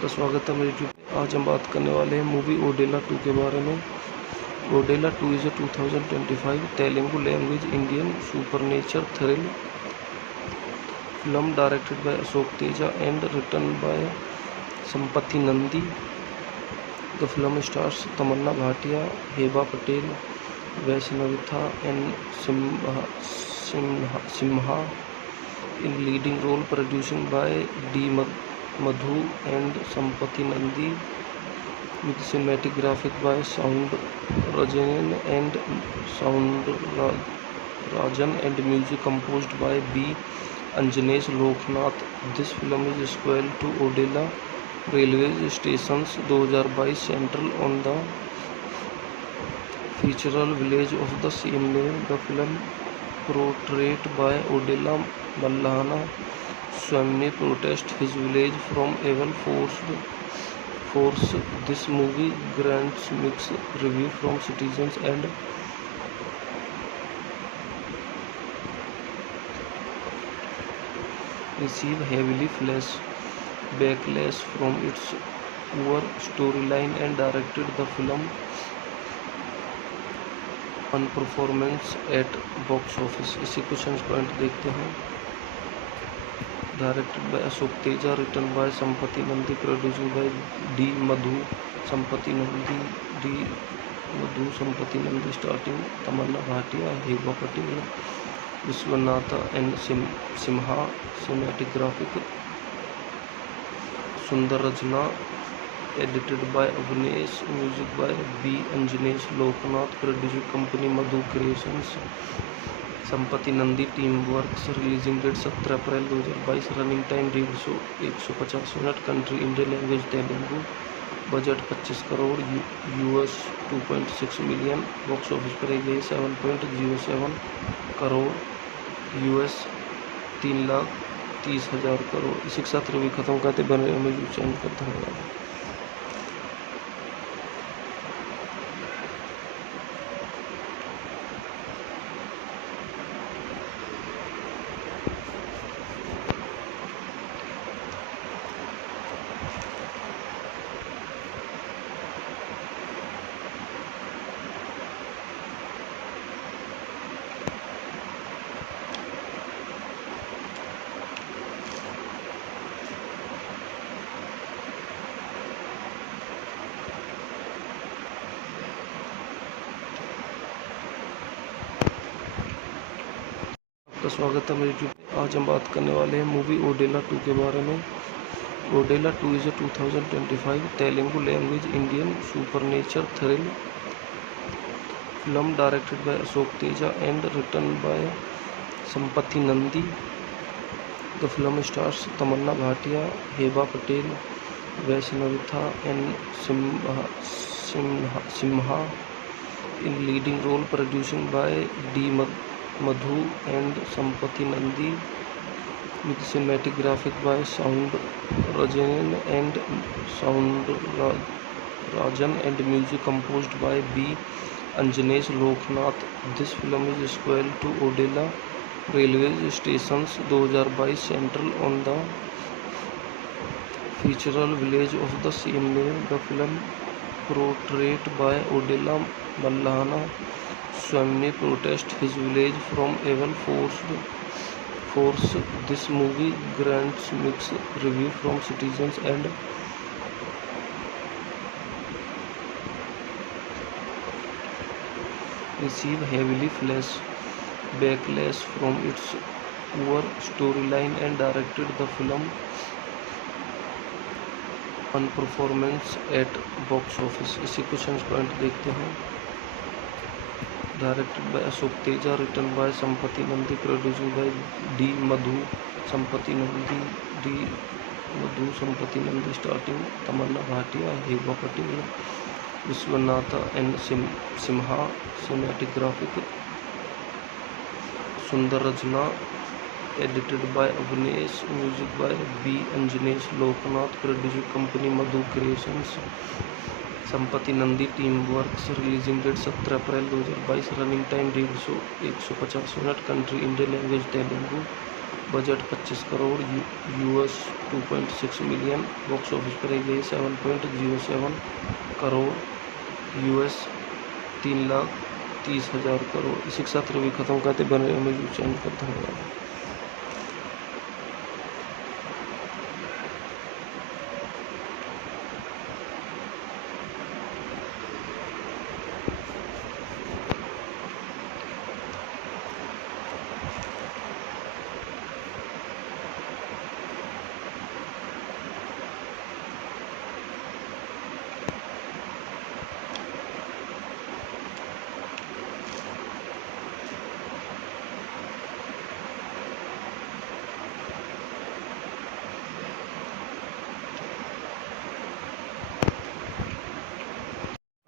तो स्वागत है मेरे यूट्यूब पे। आज हम बात करने वाले हैं मूवी ओडेला 2 के बारे में। Odela 2 is a 2025 Telugu language Indian सुपरनेचर thrill film directed by Ashok Teja and written by Sampath Nandi. The film stars Tamannaah Bhatia, Hebah Patel, वैष्णविथा and Simha in leading role, producing by D. Madhu and Sampati Nandi, with cinematic graphic by Sound Rajan and music composed by B. Anjanesh Loknath. This film is sequel to Odella Railway Stations 2022 central on the fictional village of the same name. The film portrayed by Odella Mallana Swamy protest his village from evil force. This movie grants mixed review from citizens and receive heavily backlash from its poor storyline and directed the film on performance at box office। इसी कुछ point देखते हैं। Directed by Ashok Teja, written by Sampath Nandi, producing by D Madhu Sampath Nandi, starting Tamannaah Bhatia, Hebah Patel, Vishwanath and Simha. Cinematic graphic सुंदर रचना, edited by Avnesh, music by B अंजनेश Loknath, producing company Madhu creations, Sampath Nandi team works. Releasing date 17 April 2022। Running time 150 minute. Country Indian language Telugu. Budget 25 crore US 2.6 million. Box office पर गई 7.07 crore US 3,30,000 crore. इसी के साथ review खत्म करते बने हमें चैनल पर। धन्यवाद। तो स्वागत है मेरे यूट्यूब पे। आज हम बात करने वाले हैं मूवी ओडेला 2 के बारे में। Odela 2 is a 2025 Telugu language Indian सुपरनेचर thrill film directed by Ashok Teja and written by Sampath Nandi. The film stars Tamannaah Bhatia, Hebah Patel, वैष्णविथा and Simha in leading role, producing by D. Madhu and Sampati Nandi, with cinematic graphic by Sound Rajan and music composed by B. Anjanesh Loknath. This film is sequel to Odella Railway Stations 2022 central on the fictional village of the same name. The film portrayed by Odella Mallana Swamy protest his village from evil force. This movie grants mixed review from citizens and receive heavily backlash from its poor storyline and directed the film on performance at box office। इसी कुछ point देखते हैं। Directed by Ashok Teja, written by Sampath Nandi, producing by D Madhu Sampath Nandi, starting Tamannaah Bhatia, Hebah Patel, Vishwanath and Simha. Cinematic graphic सुंदर रचना, edited by Avnesh, music by B अंजनेश Loknath, producing company Madhu creations, Sampath Nandi team works. Releasing date 17 April 2022। Running time 150 minute. Country Indian language Telugu. Budget 25 crore US 2.6 million, box office पर गई 7.07 crore US 3,30,000 crore. इसी के साथ review खत्म करते बने YouTube channel पर। धन्यवाद।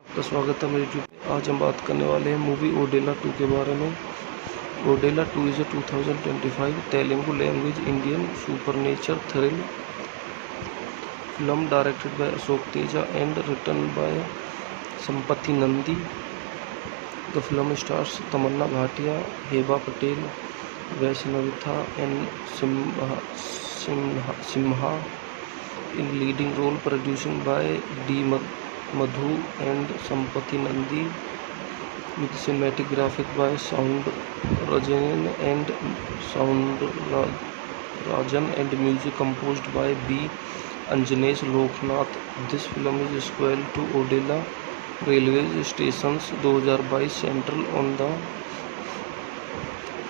तो स्वागत है मेरे यूट्यूब पे। आज हम बात करने वाले हैं मूवी ओडेला 2 के बारे में। Odela 2 is a 2025 Telugu language Indian सुपरनेचर thrill film directed by Ashok Teja and written by Sampath Nandi. The film stars Tamannaah Bhatia, Hebah Patel, वैष्णविथा and Simha in leading role, producing by D. Madhu and Sampati Nandi, with cinematic graphic by Sound Rajan and music composed by B. Anjanesh Loknath. This film is sequel to Odela Railway Stations 2022 central on the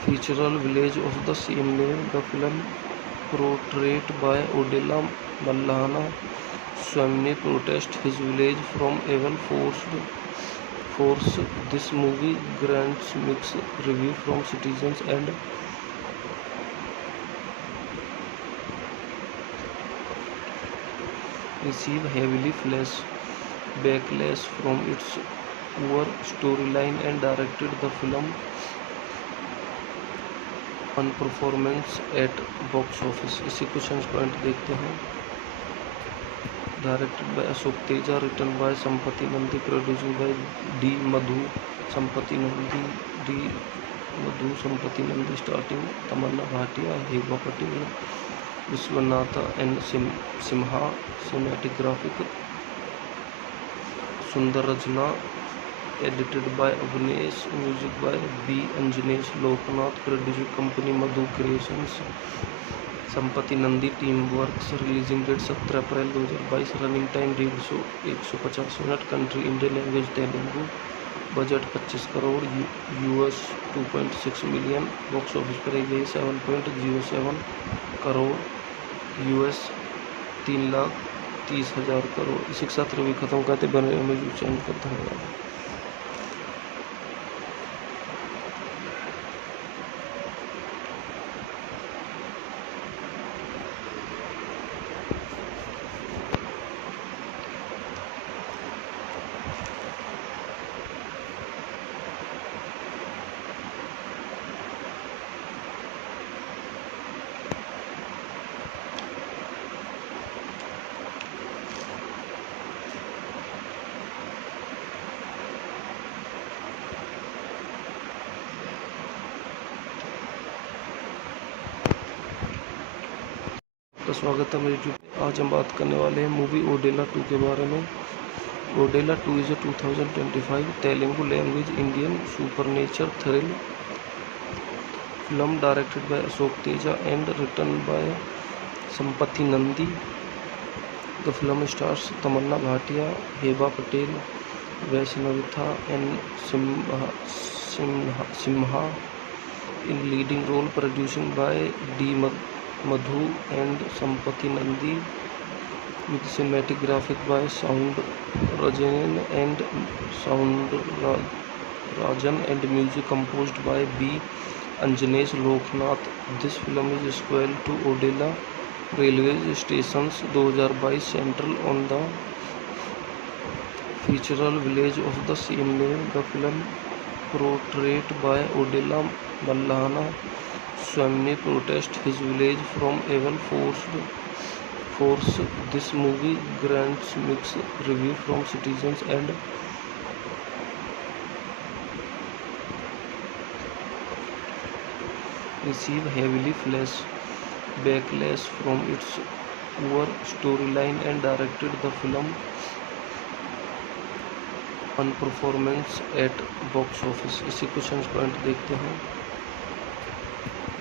fictional village of the same name. The film portrayed by Odela Mallana Swamy protest his village from evil force. This movie grants mixed review from citizens and receive heavily backlash from its poor storyline and directed the film on performance at box office। इसी question point देखते हैं। Directed by Ashok Teja, written by Sampath Nandi, producing by D Madhu Sampath Nandi, starting Tamannaah Bhatia, Hebah Patel, Vishwanath and Simha, cinematic graphic सुंदर रचना, edited by Avnesh, music by B अंजनेश Loknath, producing company Madhu creations, Sampath Nandi team works. Releasing date 17 April 2022, running time 150 minute, country Indian language Telugu, budget 25 crore US 2.6 million, box office पर गई 7.07 crore US 3,30,000 crore. इसी के साथ review खत्म करते बने YouTube channel पर। धन्यवाद। तो स्वागत है मेरे यूट्यूब पे। आज हम बात करने वाले हैं मूवी ओडेला 2 के बारे में। Odela 2 is a 2025 Telugu language Indian सुपरनेचर thrill film directed by Ashok Teja and written by Sampath Nandi. The film stars Tamannaah Bhatia, Hebah Patel, वैष्णविथा and Simha in leading role, producing by D. Madhu and Sampati Nandi, with cinematic graphic by Sound Rajan and music composed by B. Anjanesh Loknath. This film is sequel to Odela Railway Stations 2022 central on the fictional village of the same name. The film portrayed by Odela Mallana Swamy protest his village from evil force. This movie grants mixed review from citizens and receive heavily backlash from its poor storyline and directed the film on performance at box office। इसी question point देखते हैं।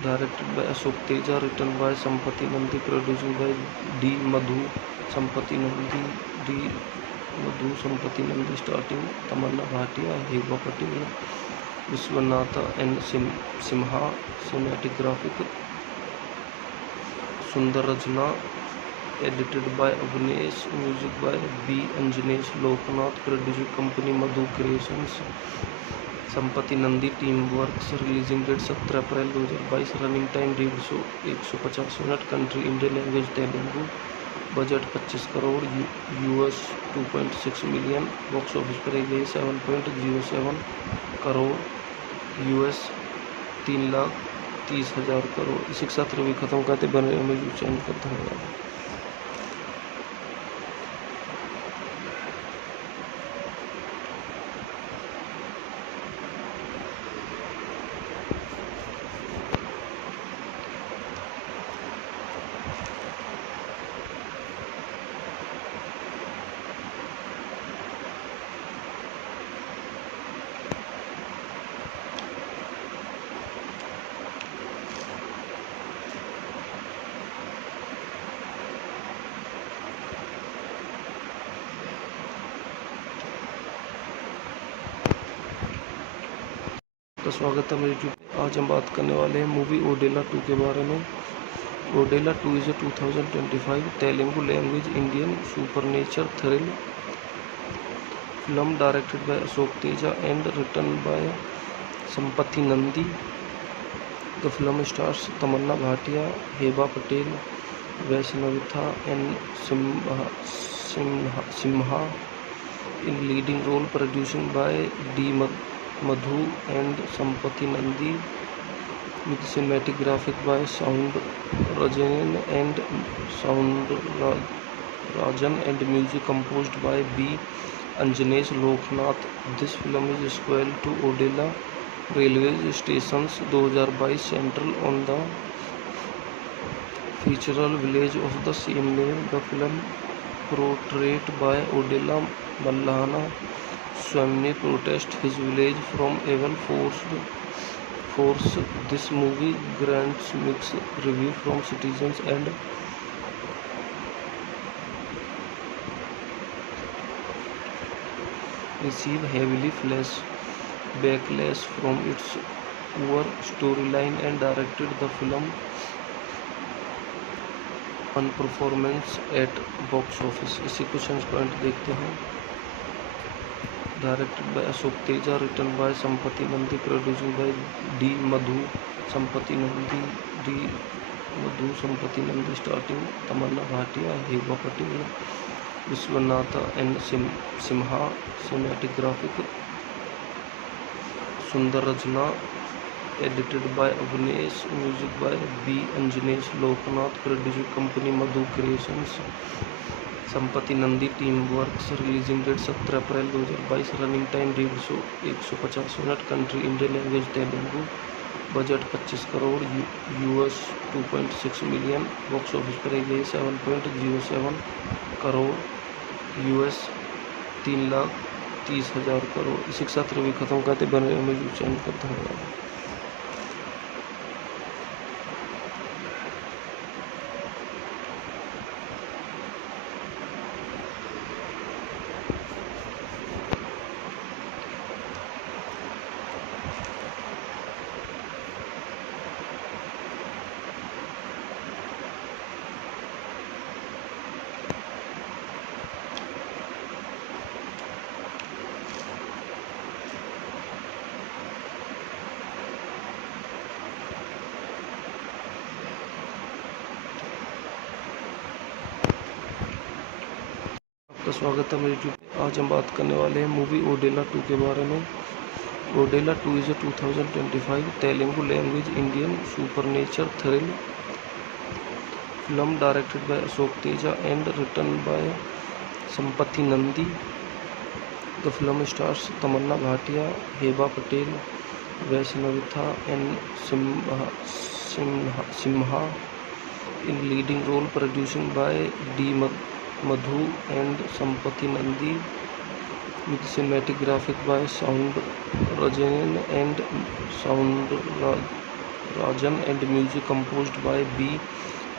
Directed by Ashok Teja, written by Sampath Nandi, producing by D Madhu Sampath Nandi, starting Tamannaah Bhatia, Hebah Patel, Vishwanath N Simha, सिनेमेटोग्राफिक सुंदर रचना, edited by Avnesh, music by B अंजनेश Loknath, producing company Madhu creations, Sampath Nandi team works, releasing date 17 April 2022, running time 150 minute, country Indian language Telugu, budget 25 crore US 2.6 million, box office पर गई 7.07 crore US 3,30,000 crore. इसी के साथ review खत्म करते बने में चैनल पर धन्यवाद। तो स्वागत है मेरे यूट्यूब पे। आज हम बात करने वाले हैं मूवी ओडेला 2 के बारे में। Odela 2 is a 2025 Telugu language Indian सुपरनेचर thrill film directed by Ashok Teja and written by Sampath Nandi. The film stars Tamannaah Bhatia, Hebah Patel, वैष्णविथा N Simha in leading role, producing by D Madhu and Sampati Nandi, with cinematographic by Sound Rajan and music composed by B Anjanesh Loknath। This film is sequel to Odela Railway Stations 2022 central on the fictional village of the same name। The film portrayed by Odela Mallana Swamy protest his village from evil force। This movie grants mixed review from citizens and receive heavily backlash from its poor storyline and directed the film on performance at box office। इसी question point देखते हैं। Directed by Ashok Teja, written by Sampath Nandi, producing by D Madhu Sampath Nandi, starting Tamannaah Bhatia, Hebah Patel, Vishwanath N Simha, सिनेमेटोग्राफिक सुंदर रचना, edited by Avnesh, music by B अंजनेश Loknath, producing company Madhu creations, Sampath Nandi team works, releasing date 17 April 2022, running time 150 minute, country Indian language Telugu, budget 25 crore US 2.6 million, box office पर गई 7.07 crore US 3,30,000 crore. इसी के साथ review खत्म करते बने में चैनल पर धन्यवाद। आपका स्वागत है मेरे यूट्यूब पे। आज हम बात करने वाले हैं मूवी ओडेला 2 के बारे में। Odela 2 is a 2025 Telugu language Indian सुपरनेचर thrill film directed by Ashok Teja and written by Sampath Nandi. The film stars Tamannaah Bhatia, Hebah Patel, वैष्णविथा N Simha in leading role, producing by D. Madhu and Sampati Nandi, with cinematographic by Sound Rajan and music composed by B.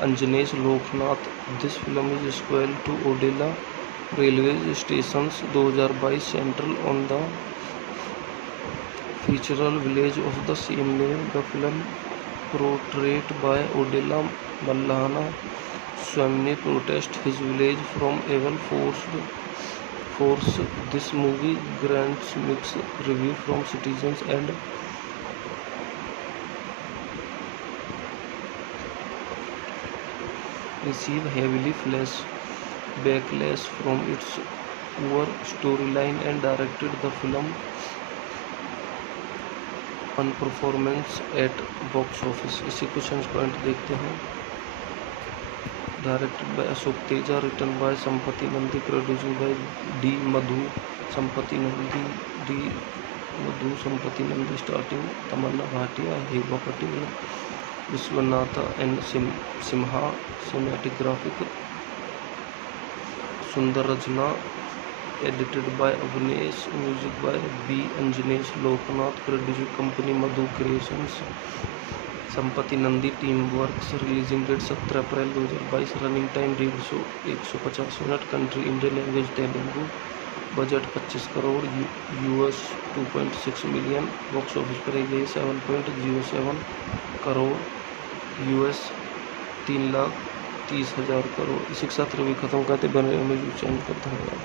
Anjanesh Loknath. This film is sequel to Odella Railway Stations 2022, central on the fictional village of the same name. The film, portrayed by Odella Mallana, Swami protest his village from evil force. This movie grants mixed review from citizens and receive heavily backlash from its poor storyline and directed the film on performance at box office. इसी question point देखते हैं. Directed by Ashok Teja, written by Sampati Nandi, producing by D. Madhu Sampati Nandi, starting Tamanna Bhatia, Heba Patel, Vishwanatha and Simha. Cinematographic Sundar Rajna, edited by Avnesh, music by B. Anjanesh Loknath, production company Madhu Creations. Sampath Nandi team works. Releasing date 17 April 2022. Running time 150 minute. Country Indian language Telugu. Budget 25 crore US $2.6 million. Box office पर गई 7.07 crore US 3,30,000 crore. इसी के साथ review खत्म करते बने में channel पर धन्यवाद.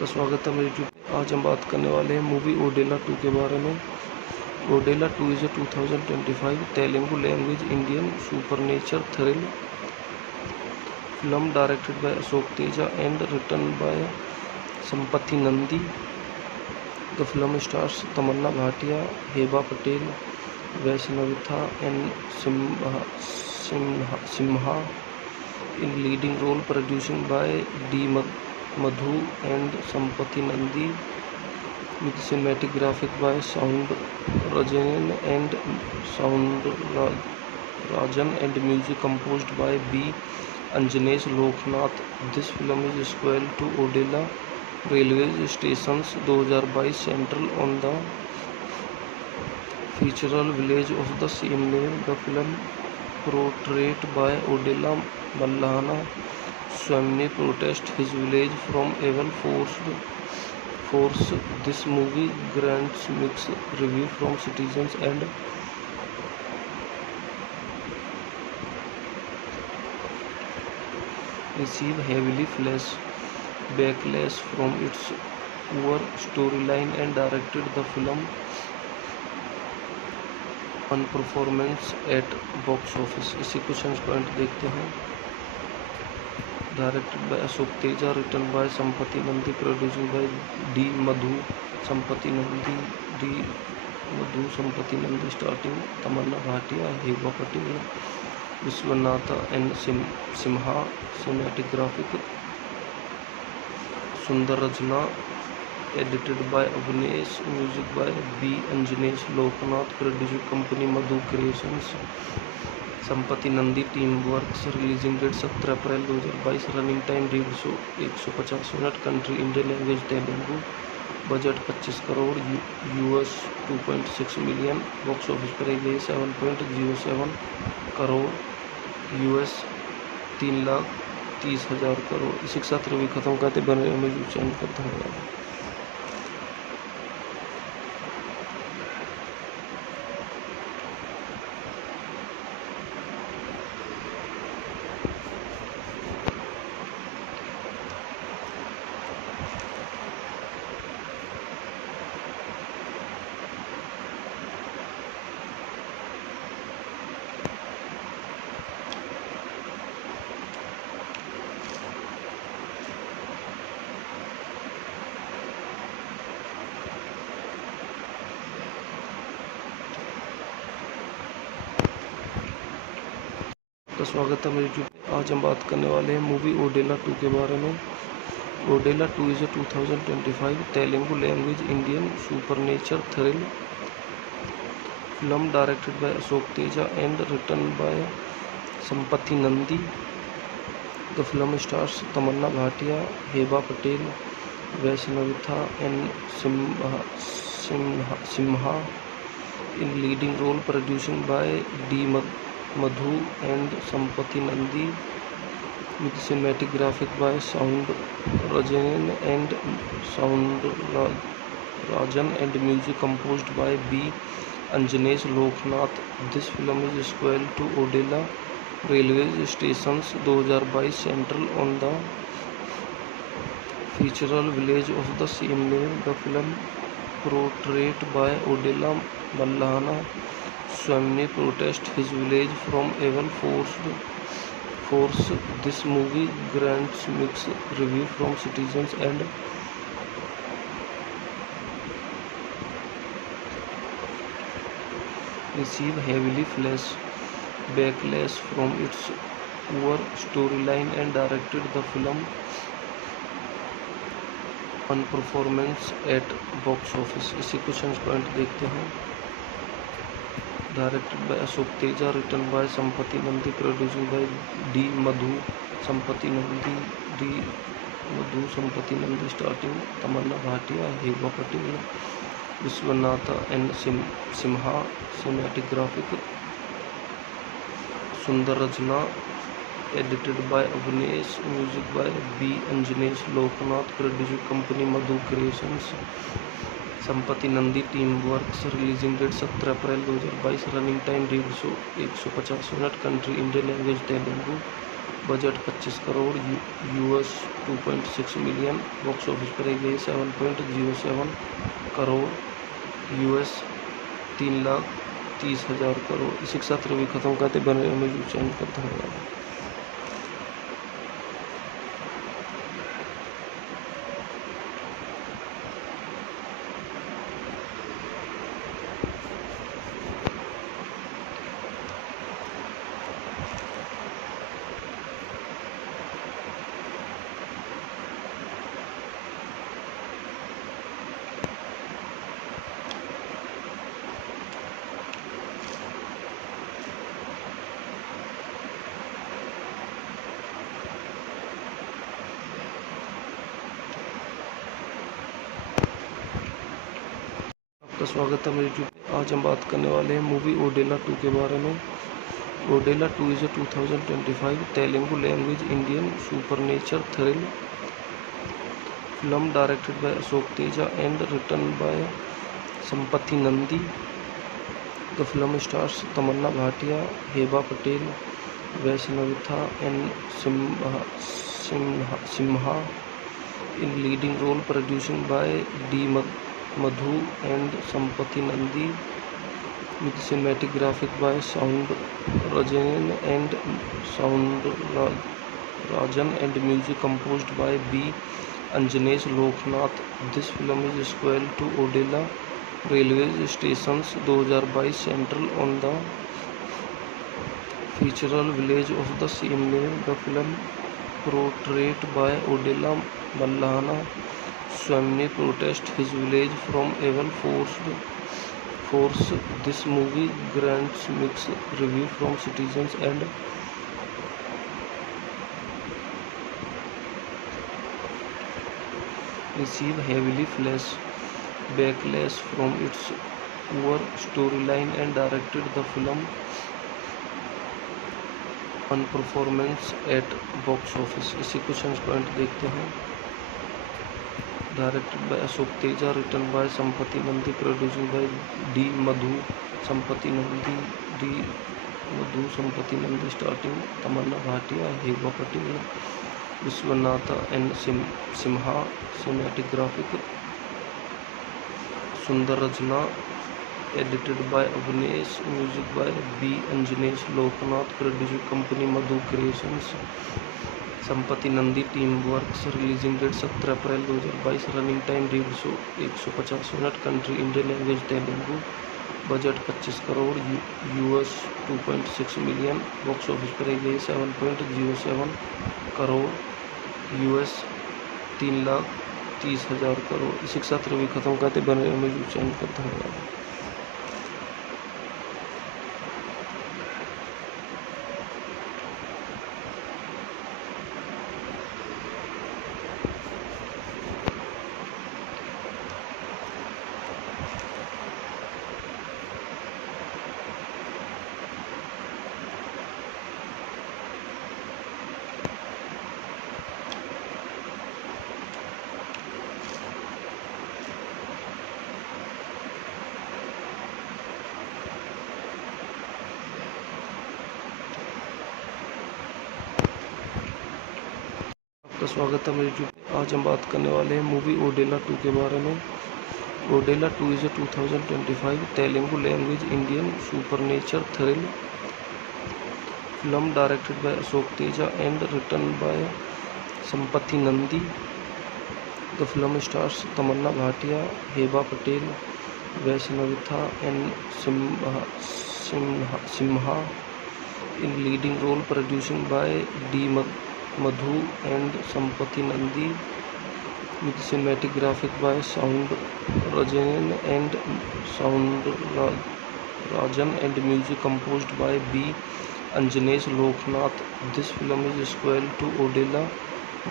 तो स्वागत है मेरे यूट्यूब पे. आज हम बात करने वाले हैं मूवी ओडेला 2 के बारे में. Odela 2 is a 2025 Telugu language Indian सुपरनेचर thrill film directed by Ashok Teja and written by Sampath Nandi. The film stars Tamannaah Bhatia, Hebah Patel, वैष्णविथा and Simha in leading role, producing by D. Madhu and Sampati Nandi, with cinematographic by Sound Rajan and music composed by B. Anjanesh Loknath. This film is sequel to Odella Railway Stations 2022, central on the fictional village of the same name. The film, portrayed by Odella Mallana, Swami protest his village from evil force. This movie grants mixed review from citizens and receive heavily backlash from its poor storyline and directed the film on performance at box office. इसी question point देखते हैं. Directed by Ashok Teja, written by Sampati Nandi, producing by D. Madhu Sampati Nandi, starting Tamanna Bhatia, Heba Patel, Vishwanatha and Simha. Cinematographic Sundar Rajna, edited by Avnesh, music by B. Anjanesh Loknath, production company Madhu Creations. Sampath Nandi team works. Releasing date 17 April 2022. Running time 150 minute. Country Indian language Telugu. Budget 25 crore US $2.6 million. Box office पर गई 7.07 crore US 3,30,000 crore. इसी के साथ review खत्म करते बने में channel पर धन्यवाद. आपका स्वागत है मेरे यूट्यूब पे। आज हम बात करने वाले हैं मूवी ओडेला 2 के बारे में। Odela 2 is a 2025 Telugu language Indian सुपरनेचर thrill film directed by Ashok Teja and written by Sampath Nandi. The film stars Tamannaah Bhatia, Hebah Patel, वैष्णविथा and Simha in leading role, producing by D. Madhu and Sampati Nandi, with cinematic graphic by Sound Rajan and music composed by B. Anjanesh Loknath. This film is sequel to Odela Railway Stations 2022 Central on the fictional village of the same name. The film portrayed by Odela Mallana Swamy protest his village from evil force. This movie grants mixed review from citizens and receive heavily backlash from its poor storyline and directed the film on performance at box office। इसी कुछ point देखते हैं। Directed by Ashok Teja, written by Sampath Nandi, producing by D Madhu Sampath Nandi, starting Tamannaah Bhatia, Hebah Patel, Vishwanath and Simha, cinematic graphic सुंदर रचना, edited by Avnesh, music by B अंजनेश Loknath, producing company Madhu creations, Sampath Nandi team works, releasing date 17 April 2022, running time 150 minute, country Indian language Telugu, budget 25 crore US $2.6 million, box office पर गई 7.07 crore US 3,30,000 crore. इसी के साथ review खत्म करते बने YouTube channel पर। धन्यवाद। आपका स्वागत है मेरे यूट्यूब पे। आज हम बात करने वाले हैं मूवी ओडेला 2 के बारे में। Odela 2 is a 2025 Telugu language Indian सुपरनेचर thrill film directed by Ashok Teja and written by Sampath Nandi. The film stars Tamannaah Bhatia, Hebah Patel, वैष्णविथा and Simha in leading role, producing by D. Madhu and Sampati Nandi, with cinematic graphic by Sound Rajan and music composed by B. Anjanesh Loknath. This film is sequel to Odela Railway Stations 2022 Central on the fictional village of the same name. The film portrayed by Odela Mallana Swamy protest his village from evil force. This movie grants mixed review from citizens and receive heavily backlash from its poor storyline and directed the film on performance at box office। इसी कुछ point देखते हैं। Directed by Ashok Teja, written by Sampath Nandi, producing by D Madhu Sampath Nandi, starting Tamannaah Bhatia, Hebah Patel, Vishwanath and Simha, cinematic graphic सुंदर रचना, edited by Avnesh, music by B अंजनेश Loknath, producing company Madhu creations, Sampath Nandi team works, releasing date 17 April 2022, running time 150 minute, country Indian language Telugu, budget 25 crore US 2.6 million, box office पर गई 7.07 crore US 3,30,000 crore. इसी के साथ review खत्म करते बने में यूट्यूब चैनल पर। धन्यवाद। आपका स्वागत है मेरे यूट्यूब पे। आज हम बात करने वाले हैं मूवी ओडेला 2 के बारे में। Odela 2 is a 2025 Telugu language Indian सुपरनेचर thrill film directed by Ashok Teja and written by Sampath Nandi. The film stars Tamannaah Bhatia, Hebah Patel, वैष्णविथा and Simha in leading role, producing by D. Madhu and Sampati Nandi, with cinematic graphic by Sound Rajan and music composed by B. Anjanesh Loknath. This film is sequel to Odella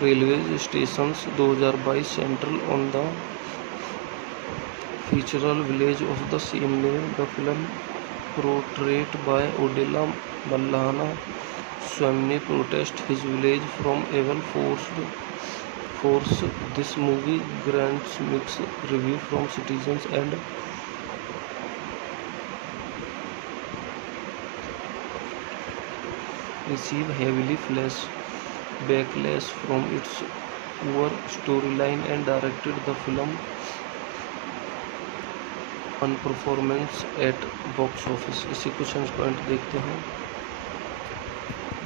Railway Stations 2022 central on the fictional village of the same name. The film portrayed by Odella Mallana Swamy protest his village from evil force. This movie grants mixed review from citizens and receive heavily backlash from its poor storyline and directed. The film on performance at box office। इसी question point देखते हैं।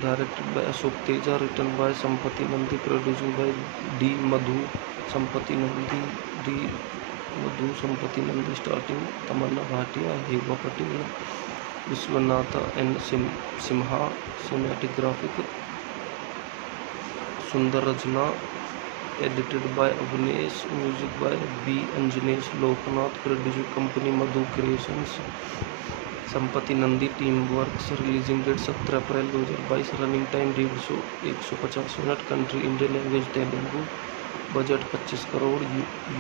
Directed by Ashok Teja, written by Sampath Nandi, producing by D Madhu Sampath Nandi, starting Tamannaah Bhatia, Hebah Patel, Vishwanath and Simha. Cinematic graphic सुंदर रचना, edited by Avnesh, music by B अंजनेश Loknath, producing company Madhu creations, Sampath Nandi team works. Releasing date 17 April 2022, running time 150 minute, country Indian language Telugu, budget 25 crore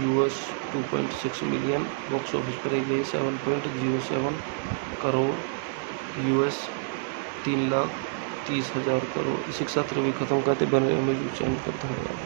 US 2.6 million, box office पर गई 7.07 crore US 3,30,000 crore. इसी के साथ review खत्म करते बने में यूट्यूब चैनल पर। धन्यवाद।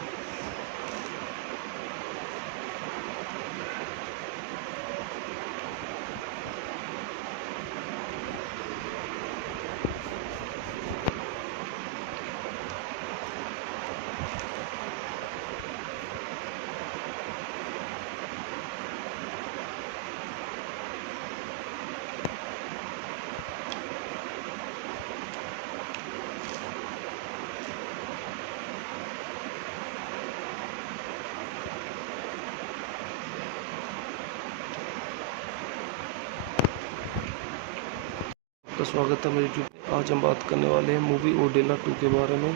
आपका स्वागत है मेरे यूट्यूब पे। आज हम बात करने वाले हैं मूवी ओडेला 2 के बारे में।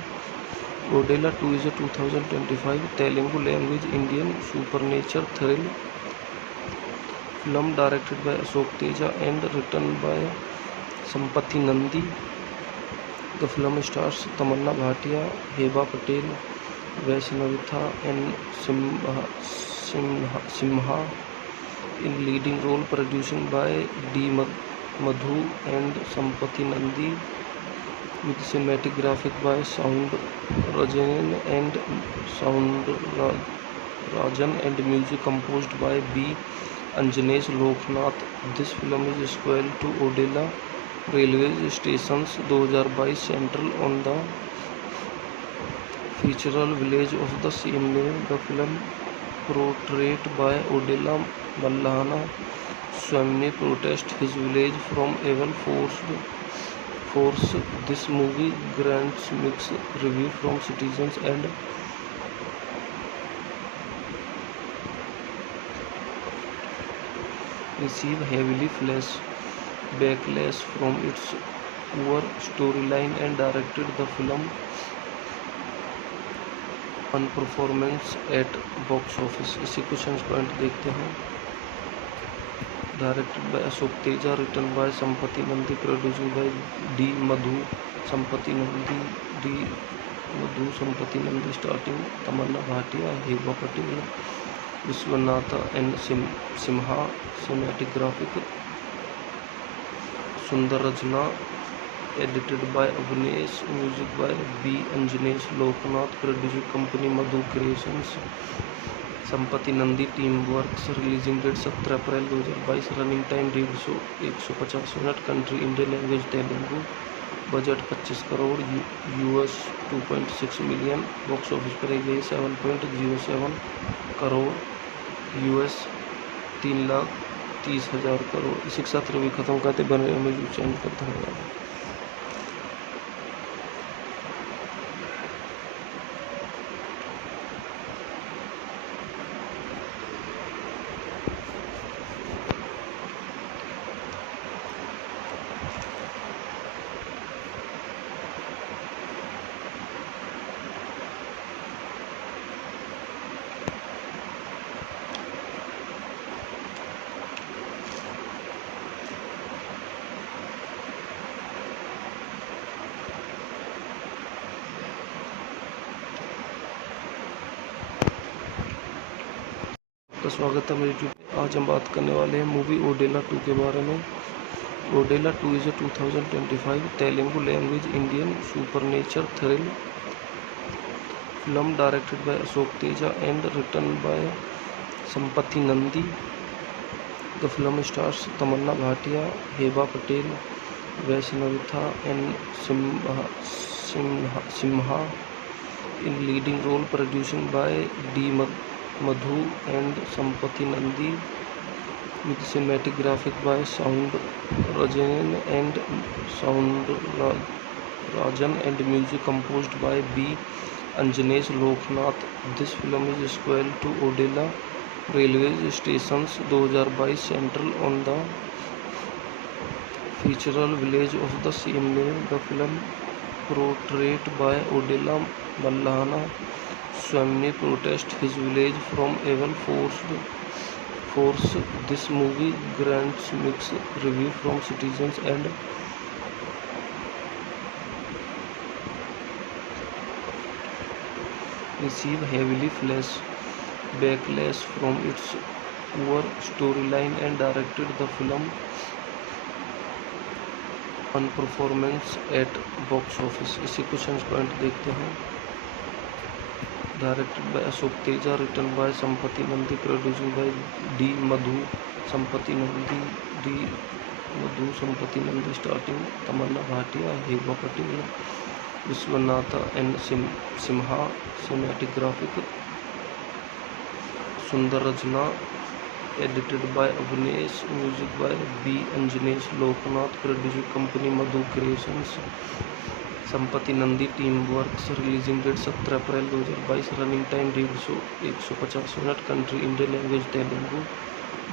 Odela 2 is a 2025 Telugu language Indian सुपरनेचर thrill film directed by Ashok Teja and written by Sampath Nandi. The film stars Tamannaah Bhatia, Hebah Patel, वैष्णविथा and Simha in leading role, producing by D. Madhu and Sampati Nandi, with cinematic graphic by Sound Rajan and music composed by B. Anjanesh Loknath. This film is sequel to Odella Railway Stations 2022 central on the fictional village of the same name. The film portrayed by Odella Mallana Swamy protest his village from evil force. This movie grants mixed review from citizens and receive heavily backlash from its poor storyline and directed the film on performance at box office। इसी question point देखते हैं। Directed by Ashok Teja, written by Sampath Nandi, producing by D Madhu Sampath Nandi, starting Tamannaah Bhatia, Hebah Patel, Vishwanath N Simha, सिनेमेटोग्राफिक सुंदर रचना, edited by Avnesh, music by B अंजनेश Loknath, producing company Madhu creations, Sampath Nandi team works, releasing date 17 April 2022, running time 150 minute, country Indian language Telugu, budget 25 crore, US 2.6 million, box office पर गई 7.07 crore, US 3,30,000 crore. इसी के साथ review खत्म करते बने में चैनल पर धन्यवाद। तो स्वागत है मेरे यूट्यूब पे। आज हम बात करने वाले हैं मूवी ओडेला 2 के बारे में। Odela 2 is a 2025 Telugu language Indian सुपरनेचर thrill film directed by Ashok Teja and written by Sampath Nandi. The film stars Tamannaah Bhatia, Hebah Patel, वैष्णविथा N Simha in leading role, producing by D. Madhu and Sampati Nandi, with cinematographic by Sound Rajan and music composed by B. Anjanesh Loknath. This film is sequel to Odela Railway Stations 2022 central on the fictional village of the same name. The film portrayed by Odela Mallana Swamy protest his village from evil force. This movie grants mixed review from citizens and receive heavily backlash from its poor storyline and directed the film on performance at box office। इसी question point देखते हैं। Directed by Ashok Teja, written by Sampath Nandi, producing by D Madhu Sampath Nandi, starting Tamannaah Bhatia, Hebah Patel, Vishwanath N Simha, सिनेमेटोग्राफिक सुंदर रचना, edited by Avnesh, music by B अंजनेश Loknath, producing company Madhu creations, Sampath Nandi team works, releasing date 17 April 2022, running time 150 minute, country Indian language Telugu,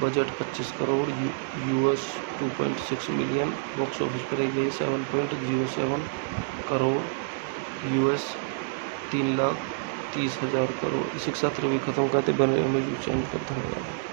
budget 25 crore, US 2.6 million, box office पर गई 7.07 crore, US 3,30,000 crore. इसी के साथ review खत्म करते बने में चैनल पर धन्यवाद।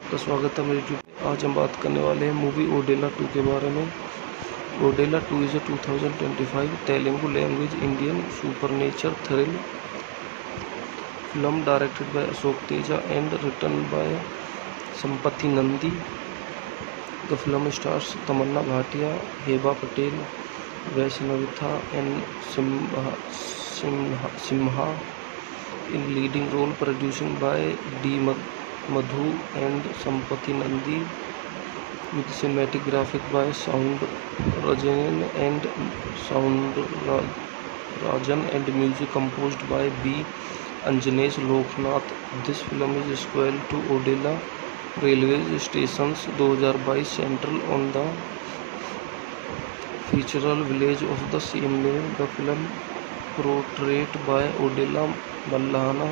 तो स्वागत है मेरे यूट्यूब पे। आज हम बात करने वाले हैं मूवी ओडेला 2 के बारे में। Odela 2 is a 2025 Telugu language Indian सुपरनेचर thrill film directed by Ashok Teja and written by Sampath Nandi. The film stars Tamannaah Bhatia, Hebah Patel, वैष्णविथा N Simha, in leading role, producing by D. Madhu and Sampati Nandi, with cinematic graphic by Sound Sound Rajan and music composed by B. Anjanesh Loknath. This film is sequel to Odela Railway Stations 2022 central on the fictional village of the same name. The film portrayed by Odela Mallana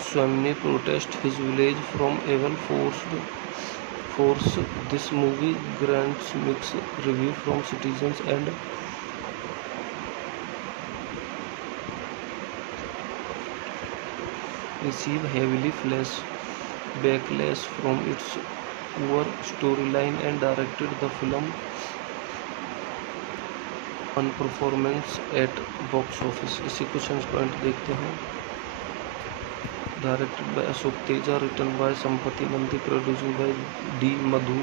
Swamy protest his village from evil force. This movie grants mixed review from citizens and receive heavily backlash from its poor storyline and directed the film on performance at box office. इसी question point देखते हैं. Directed by Ashok Teja, written by Sampati Nandi, produced by D. Madhu,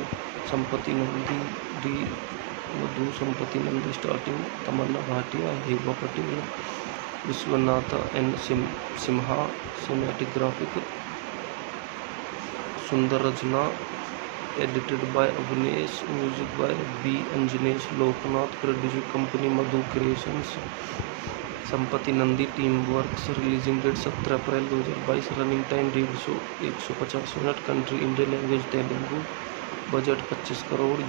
Sampati Nandi, starting Tamanna Bhatia, Heba Patel, Vishwanatha and Simha. Cinematic graphic Sundar Rajna, edited by Avnesh, music by B. Anjanesh Loknath, producer company Madhu Creations. Sampath Nandi team works. Releasing date 17 April 2022. Running time 150 minute. Country Indian language Telugu. Budget 25 crore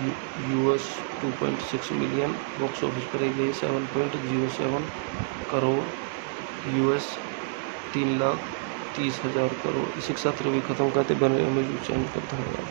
US $2.6 million. Box office पर गई 7.07 crore US 3,30,000 crore. इसी के साथ review खत्म करते बने में channel पर. धन्यवाद.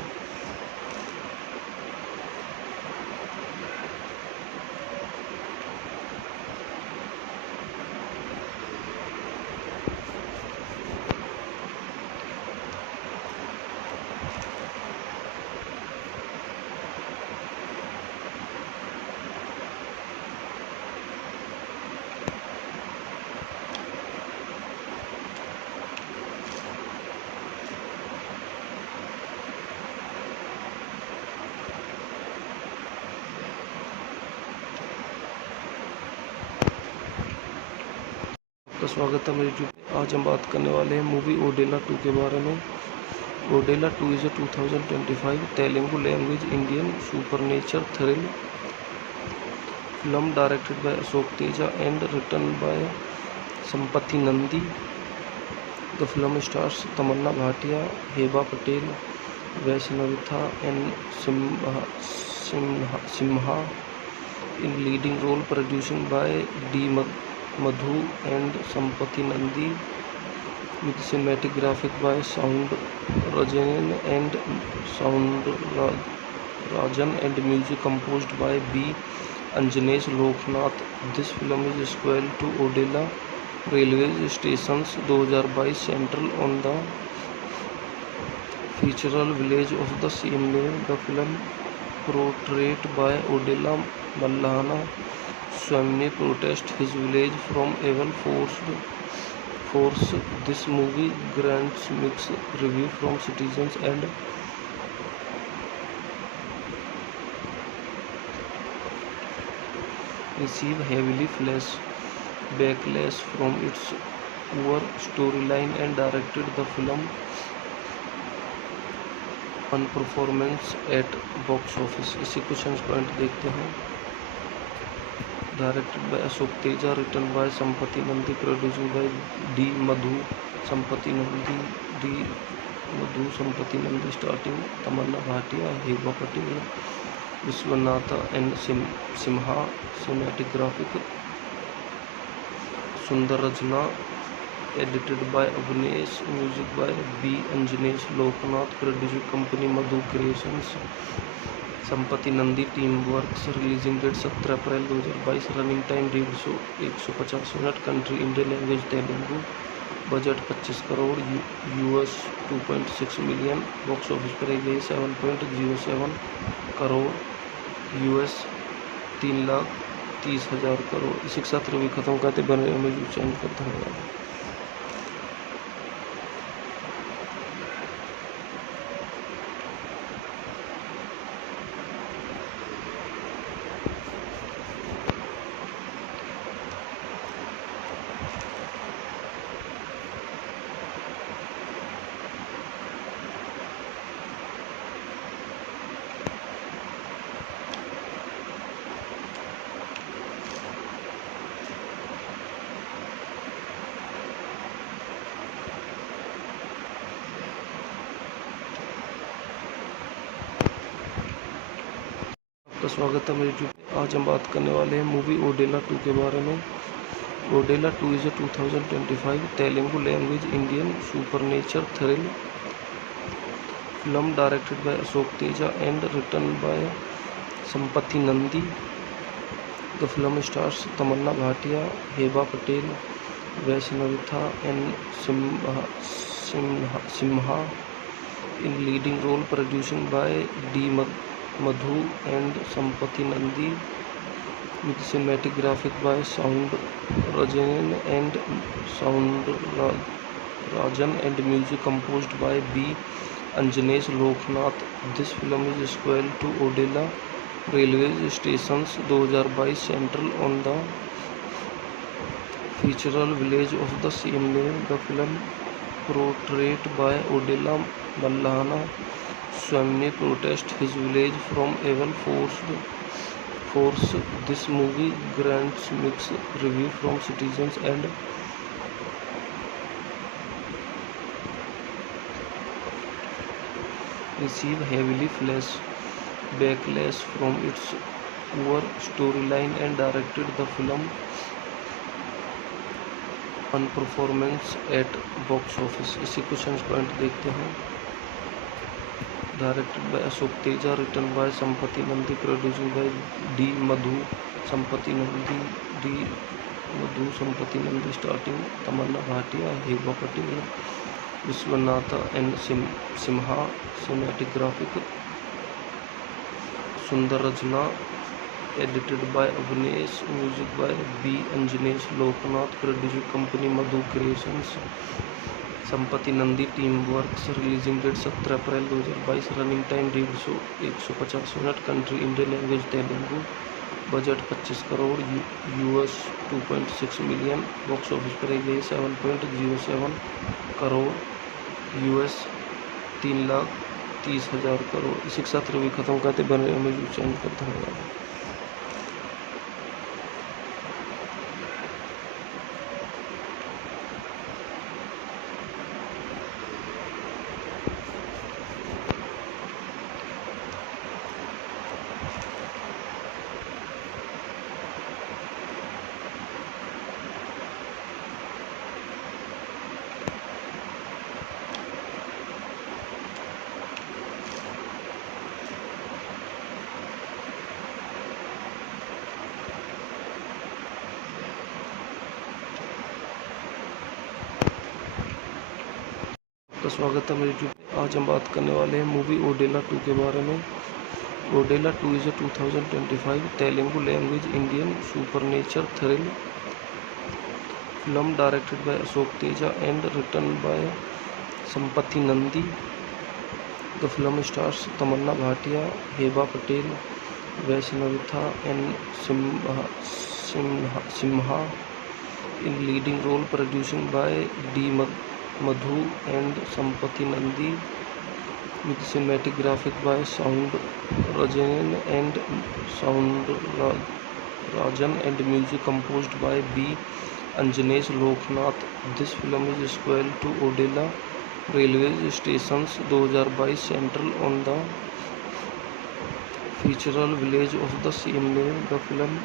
आपका स्वागत है मेरे यूट्यूब पे. आज हम बात करने वाले हैं मूवी ओडेला 2 के बारे में. Odela 2 is a 2025 Telugu language Indian सुपरनेचर thrill film directed by Ashok Teja and written by Sampath Nandi. The film stars Tamannaah Bhatia, Hebah Patel, वैष्णविथा and Simha in leading role, producing by D. Madhu and Sampati Nandi, with cinematic graphic by Sound Rajan and music composed by B. Anjanesh Loknath. This film is sequel to Odela Railway Stations 2022 central on the fictional village of the same name. The film portrayed by Odela Mallana Swamy protest his village from evil force. This movie grants mixed review from citizens and receive heavily backlash from its poor storyline and directed the film on performance at box office. इसी question point देखते हैं. Directed by Ashok Teja, written by Sampati Nandi, produced by D. Madhu, Sampati Nandi, starting Tamanna Bhatia, Heba Patel, Vishwanatha and Simha. Cinematic graphic Sundar Rajna, edited by Avnesh, music by B. Anjanesh Loknath, producer company Madhu Creations. Sampath Nandi team works. Releasing date 17 April 2022. Running time 150 minute. Country Indian language Telugu. Budget 25 crore US $2.6 million. Box office पर गई 7.07 crore US 3,30,000 crore. इसी के साथ review खत्म करते बने में channel पर. धन्यवाद. स्वागत है मेरे यूट्यूब पे। आज हम बात करने वाले हैं मूवी ओडेला 2 के बारे में। Odela 2 is a 2025 Telugu language Indian सुपरनेचर thrill film directed by Ashok Teja and written by Sampath Nandi. The film stars Tamannaah Bhatia, Hebah Patel, वैष्णविथा and Simha in leading role, producing by D. Madhu and Sampati Nandi, with cinematic graphic by Sound Rajan and music composed by B. Anjanesh Loknath. This film is sequel to Odela Railway Stations 2022 central on the fictional village of the same name. The film portrayed by Odela Mallana Swamy protest his village from evil force. This movie grants mixed review from citizens and receive heavily backlash from its poor storyline and directed the film on performance at box office। इसी question point देखते हैं। Directed by Ashok Teja, written by Sampath Nandi, producing by D Madhu Sampath Nandi, starting Tamannaah Bhatia, Hebah Patel, Vishwanath and Simha. Cinematic graphic सुंदर रचना, edited by Avnesh, music by B अंजनेश Loknath, producing company Madhu creations, Sampath Nandi team works. Releasing date 17 April 2022, running time 150 minute, country Indian language Telugu, budget 25 crore, US $2.6 million, box office पर गई 7.07 crore, US 3,30,000 crore. इसी के साथ review खत्म करते बने हमें चैनल पर। धन्यवाद। आपका स्वागत है मेरे यूट्यूब पे। आज हम बात करने वाले हैं मूवी ओडेला 2 के बारे में। Odela 2 is a 2025 Telugu language Indian सुपरनेचर thrill film directed by Ashok Teja and written by Sampath Nandi. The film stars Tamannaah Bhatia, Hebah Patel, वैष्णविथा and Simha in leading role, producing by D. Madhu and Sampati Nandi, with cinematic graphic by Sound Rajan and music composed by B. Anjanesh Loknath. This film is sequel to Odela Railway Stations 2022 central on the fictional village of the same name. The film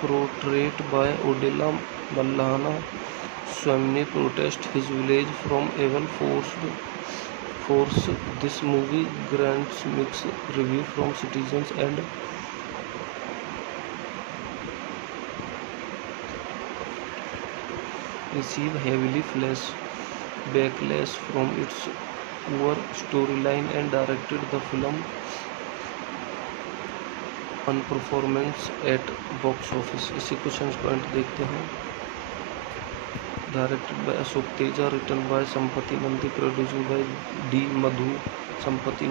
portrayed by Odela Mallana Swamy protest his village from evil force. This movie grants mixed review from citizens and receive heavily backlash from its poor storyline and directed the film on performance at box office। इसी question point देखते हैं। Directed by Ashok Teja, written by Sampath Nandi, producing by D Madhu Sampath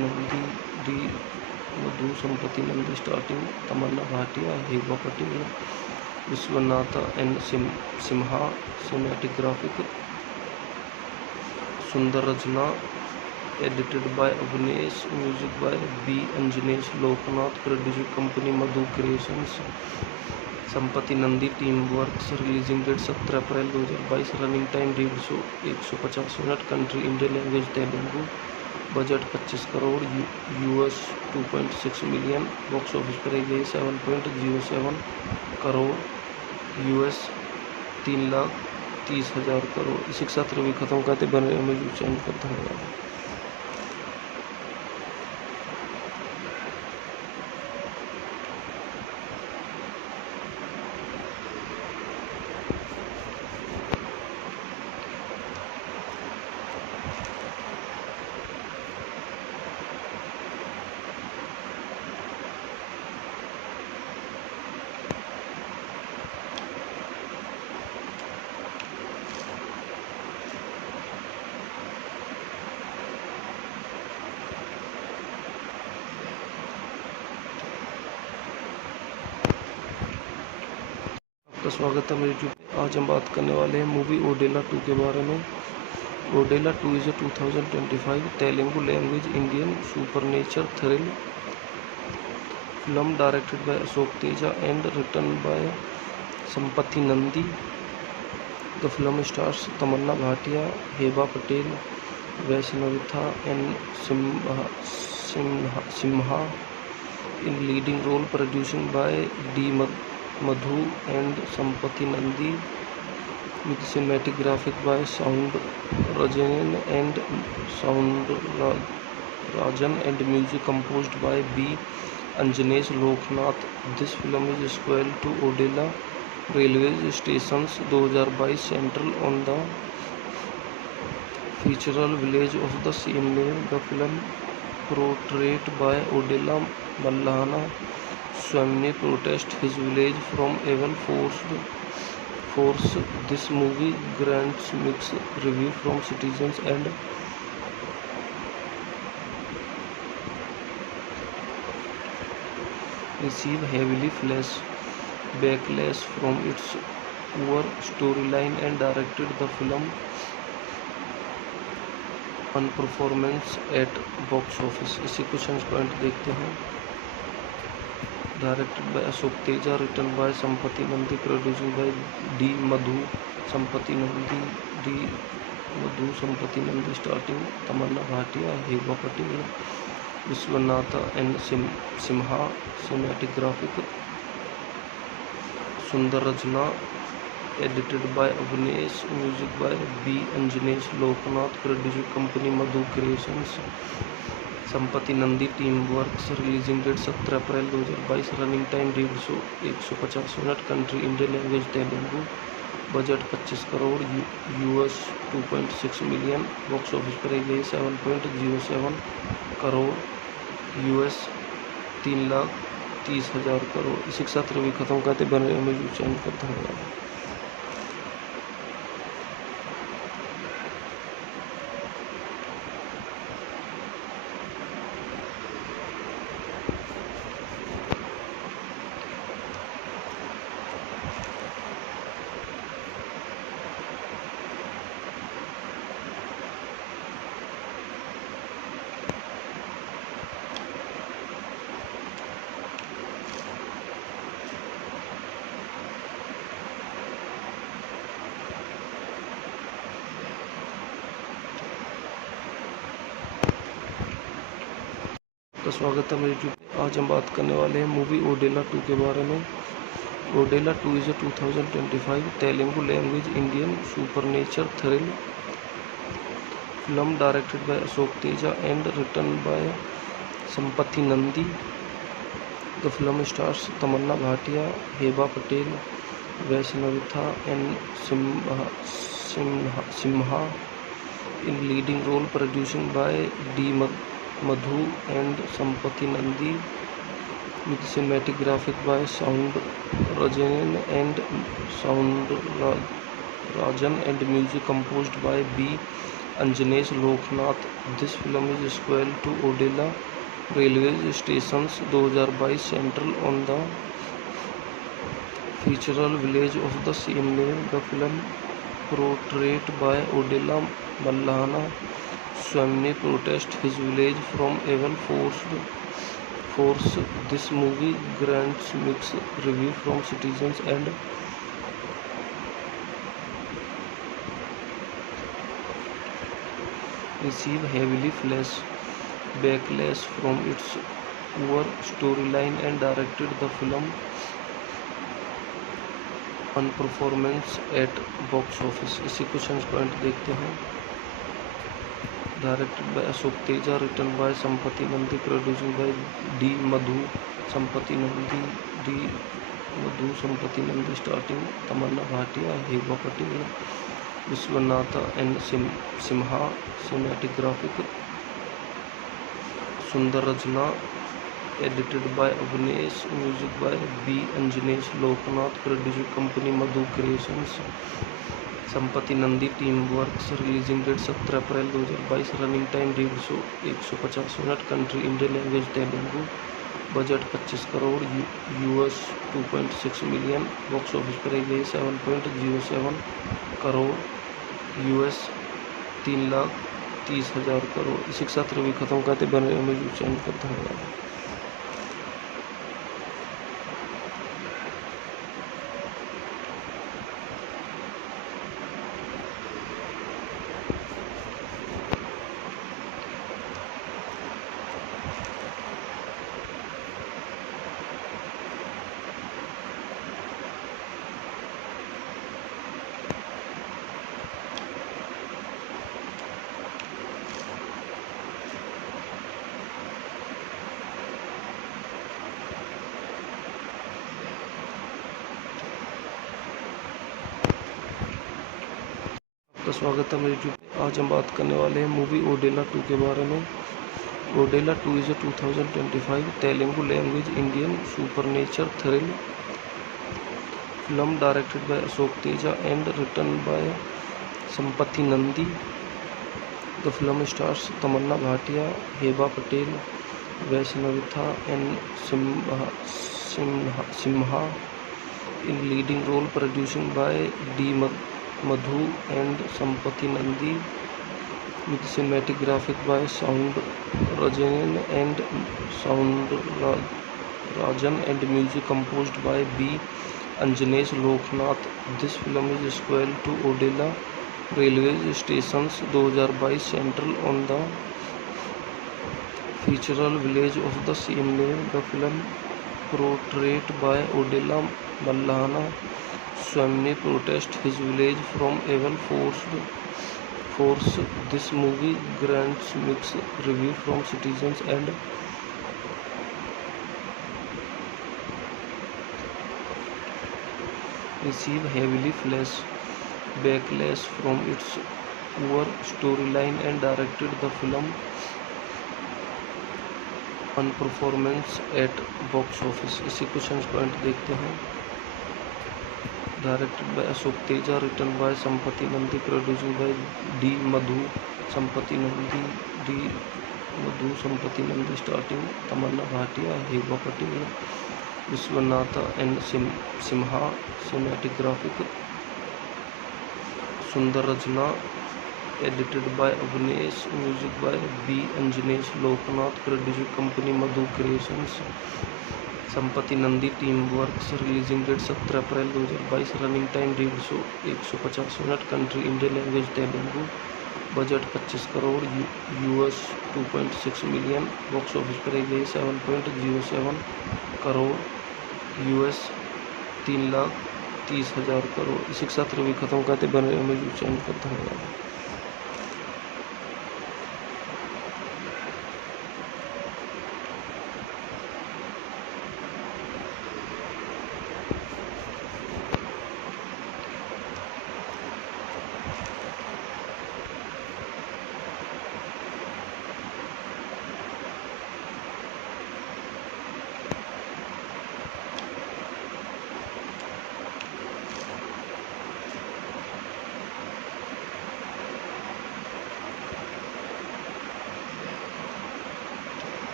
Nandi, starting Tamannaah Bhatia, Hebah Patel, Vishwanath and Simha. Cinematic graphic सुंदर रचना, edited by Avnesh, music by B अंजनेश Loknath, producing company Madhu creations, Sampath Nandi team works. Releasing date 17 April 2022, running time 150 minute, country Indian language Telugu, budget 25 crore US 2.6 million, box office पर गई 7.07 crore US 3,30,000 crore. इसी के साथ review खत्म करते बने में चैनल पर धन्यवाद। आपका स्वागत है मेरे यूट्यूब पे। आज हम बात करने वाले हैं मूवी ओडेला 2 के बारे में। Odela 2 is a 2025 Telugu language Indian सुपरनेचर thrill film directed by Ashok Teja and written by Sampath Nandi. The film stars Tamannaah Bhatia, Hebah Patel, वैष्णविथा and Simha in leading role, producing by D. Madhu and Sampati Nandi, with cinematic graphic by Sound Rajan and music composed by B. Anjanesh Loknath. This film is sequel to Odela Railway Stations 2022 central on the fictional village of the same name. The film portrayed by Odela Mallana Swamy protest his village from evil force. This movie grants mixed review from citizens and receive heavily backlash from its poor storyline and directed the film on performance at box office। इसी कुछ point देखते हैं। Directed by Ashok Teja, written by Sampath Nandi, producing by D Madhu Sampath Nandi, starting Tamannaah Bhatia, Hebah Patel, Vishwanath and Simha. Cinematic graphic सुंदर रचना, edited by Avnesh, music by B अंजनेश Loknath, producing company Madhu creations, Sampath Nandi team works. Releasing date 17 April 2022, running time 150 minute, country Indian language Telugu, budget 25 crore US 2.6 million, box office पर गई 7.07 crore US 3,30,000 crore. इसी के साथ review खत्म करते बने में चैनल पर धन्यवाद। आपका स्वागत है मेरे यूट्यूब पे। आज हम बात करने वाले हैं मूवी ओडेला 2 के बारे में। Odela 2 is a 2025 Telugu language Indian सुपरनेचर thrill film directed by Ashok Teja and written by Sampath Nandi. The film stars Tamannaah Bhatia, Hebah Patel, वैष्णविथा and Simha in leading role, producing by D. Madhu and Sampati Nandi, with cinematic graphic by Sound Rajan and music composed by B. Anjanesh Loknath. This film is sequel to Odela Railway Stations 2022 central on the fictional village of the same name. The film portrayed by Odela Mallana Swamy protest his village from evil force. This movie grants mixed review from citizens and receive heavily backlash from its poor storyline and directed the film on performance at box office। इसी question point देखते हैं। Directed by Ashok Teja, written by Sampath Nandi, producing by D Madhu Sampath Nandi, starting Tamannaah Bhatia, Hebah Patel, Vishwanath N Simha, सिनेमेटोग्राफिक सुंदर रचना, edited by Avnesh, music by B अंजनेश Loknath, producing company Madhu creations, Sampath Nandi team works, releasing date 17 April 2022, running time 150 minute, country Indian language Telugu, budget 25 crore, US 2.6 million, box office पर गई 7.07 crore, US 3,30,000 crore. इसी के साथ review खत्म करते बने में चैनल पर धन्यवाद। आपका स्वागत है मेरे यूट्यूब पे। आज हम बात करने वाले हैं मूवी ओडेला 2 के बारे में। Odela 2 is a 2025 Telugu language Indian सुपरनेचर thrill film directed by Ashok Teja and written by Sampath Nandi. The film stars Tamannaah Bhatia, Hebah Patel, वैष्णविथा N Simha in leading role, producing by D. Madhu and Sampati Nandi, with cinematographic by Sound Rajan and music composed by B. Anjanesh Loknath। This film is sequel to Odela Railway Stations 2022, central on the fictional village of the same name। The film portrayed by Odela Mallana Swamy protest his village from evil force। This movie grants mixed review from citizens and receive heavily backlash from its poor storyline and directed the film on performance at box office। इसी question point देखते हैं। Directed by Ashok Teja, written by Sampath Nandi, producing by D Madhu Sampath Nandi, starting Tamannaah Bhatia, Hebah Patel, Vishwanath N Simha, सिनेमेटोग्राफिक सुंदर रचना, edited by Avnesh, music by B अंजनेश Loknath, producing company Madhu creations, Sampath Nandi team works, releasing date 17 April 2022, running time 150 minute, country Indian language Telugu, budget 25 crore, US 2.6 million, box office पर गई 7.07 crore, US 3,30,000 crore. इसी के साथ review खत्म करते बने में चैनल पर धन्यवाद।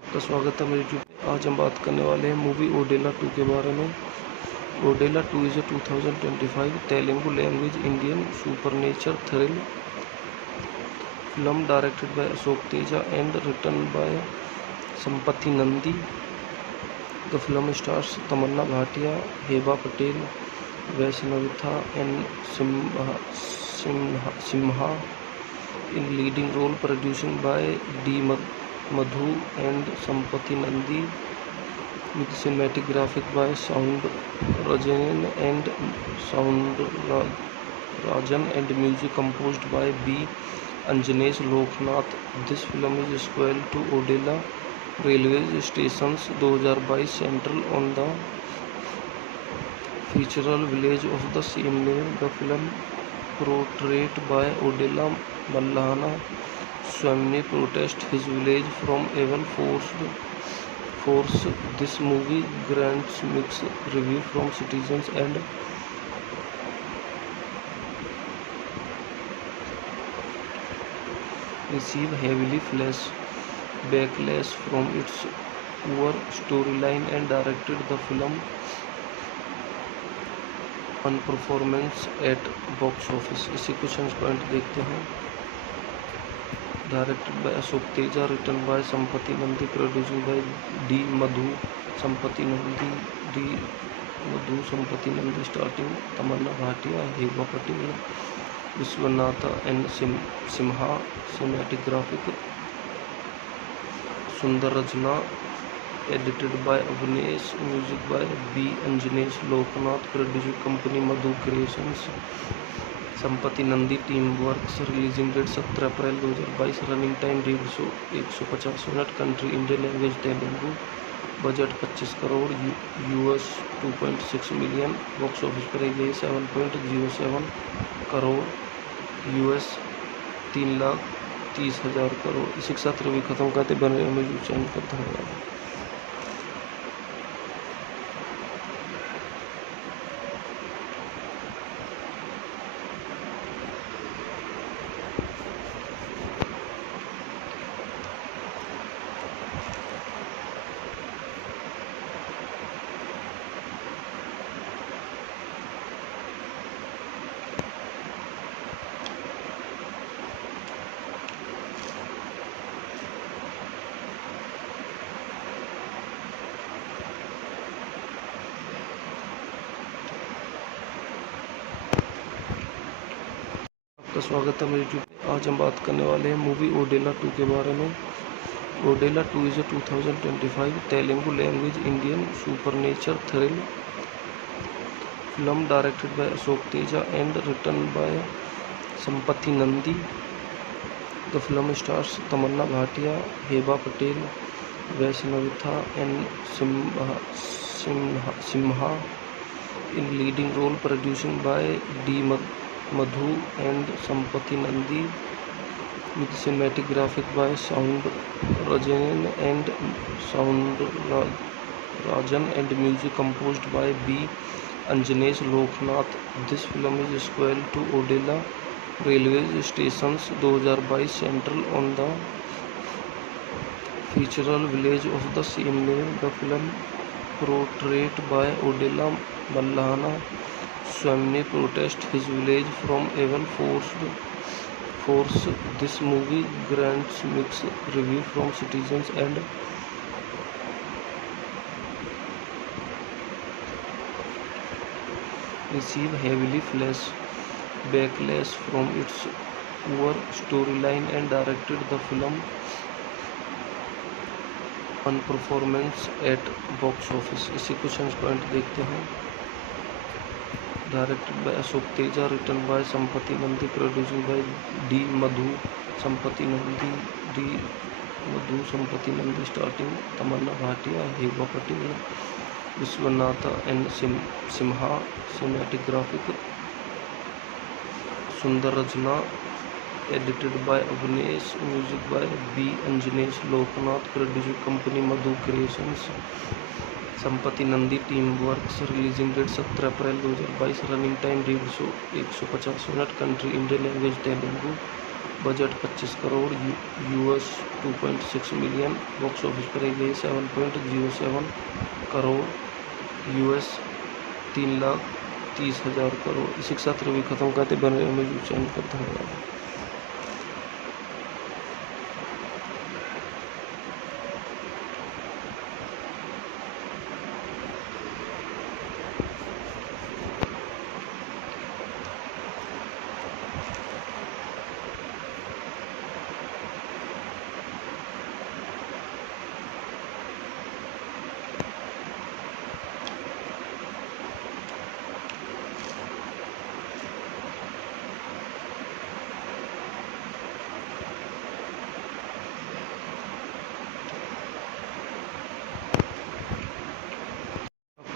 आपका स्वागत है मेरे यूट्यूब पे। आज हम बात करने वाले हैं मूवी ओडेला 2 के बारे में। Odela 2 is a 2025 Telugu language Indian सुपरनेचर thrill film directed by Ashok Teja and written by Sampath Nandi. The film stars Tamannaah Bhatia, Hebah Patel, वैष्णविथा N Simha in leading role, producing by D. Madhu and Sampati Nandi, with cinematic graphic by Sound Rajan and music composed by B. Anjanesh Loknath. This film is sequel to Odella Railway Stations 2022 central on the fictional village of the same name. The film, portrayed by Odella Mallana, Swami protest his village from evil force. This movie grants mixed review from citizens and receive heavily backlash from its poor storyline and directed. The film on performance at box office. इसी कुछ point देखते हैं। Directed by Ashok Teja, written by Sampath Nandi, producing by D Madhu Sampath Nandi, starting Tamannaah Bhatia, Hebah Patel, Vishwanath N Simha, सिनेमेटोग्राफिक सुंदर रचना, edited by Avnesh, music by B अंजनेश Loknath, producing company Madhu creations, Sampath Nandi team works, releasing date 17 April 2022, running time 150 minute, country Indian language Telugu, budget 25 crore, US 2.6 million, box office पर गई 7.07 crore, US 3,30,000 crore. इसी के साथ review खत्म करते बने में चैनल पर धन्यवाद। आपका स्वागत है मेरे यूट्यूब पे। आज हम बात करने वाले हैं मूवी ओडेला 2 के बारे में। Odela 2 is a 2025 Telugu language Indian सुपरनेचर thrill film directed by Ashok Teja and written by Sampath Nandi. The film stars Tamannaah Bhatia, Hebah Patel, वैष्णविथा and Simha in leading role, producing by D. Madhu and Sampati Nandi, with cinematic graphic by Sound Rajan and music composed by B. Anjanesh Loknath. This film is sequel to Odella Railway Stations 2022 central on the fictional village of the same name. The film, portrayed by Odella Mallana, Swami protest his village from evil force. This movie grants mixed review from citizens and receive heavily backlash from its poor storyline and directed. The film on performance at box office. इसी कुछ point देखते हैं। Directed by Ashok Teja, written by Sampath Nandi, producing by D Madhu Sampath Nandi, starting Tamannaah Bhatia, Hebah Patel, Vishwanath N Simha, सिनेमेटोग्राफिक सुंदर रचना, edited by Avnesh, music by B अंजनेश Loknath, producing company Madhu creations, Sampath Nandi team works, releasing date 17 April 2022, running time 150 minute, country Indian language Telugu, budget 25 crore, US 2.6 million, box office पर गई 7.07 crore, US 3,30,000 crore. इसी के साथ review खत्म करते बने में चैनल पर धन्यवाद।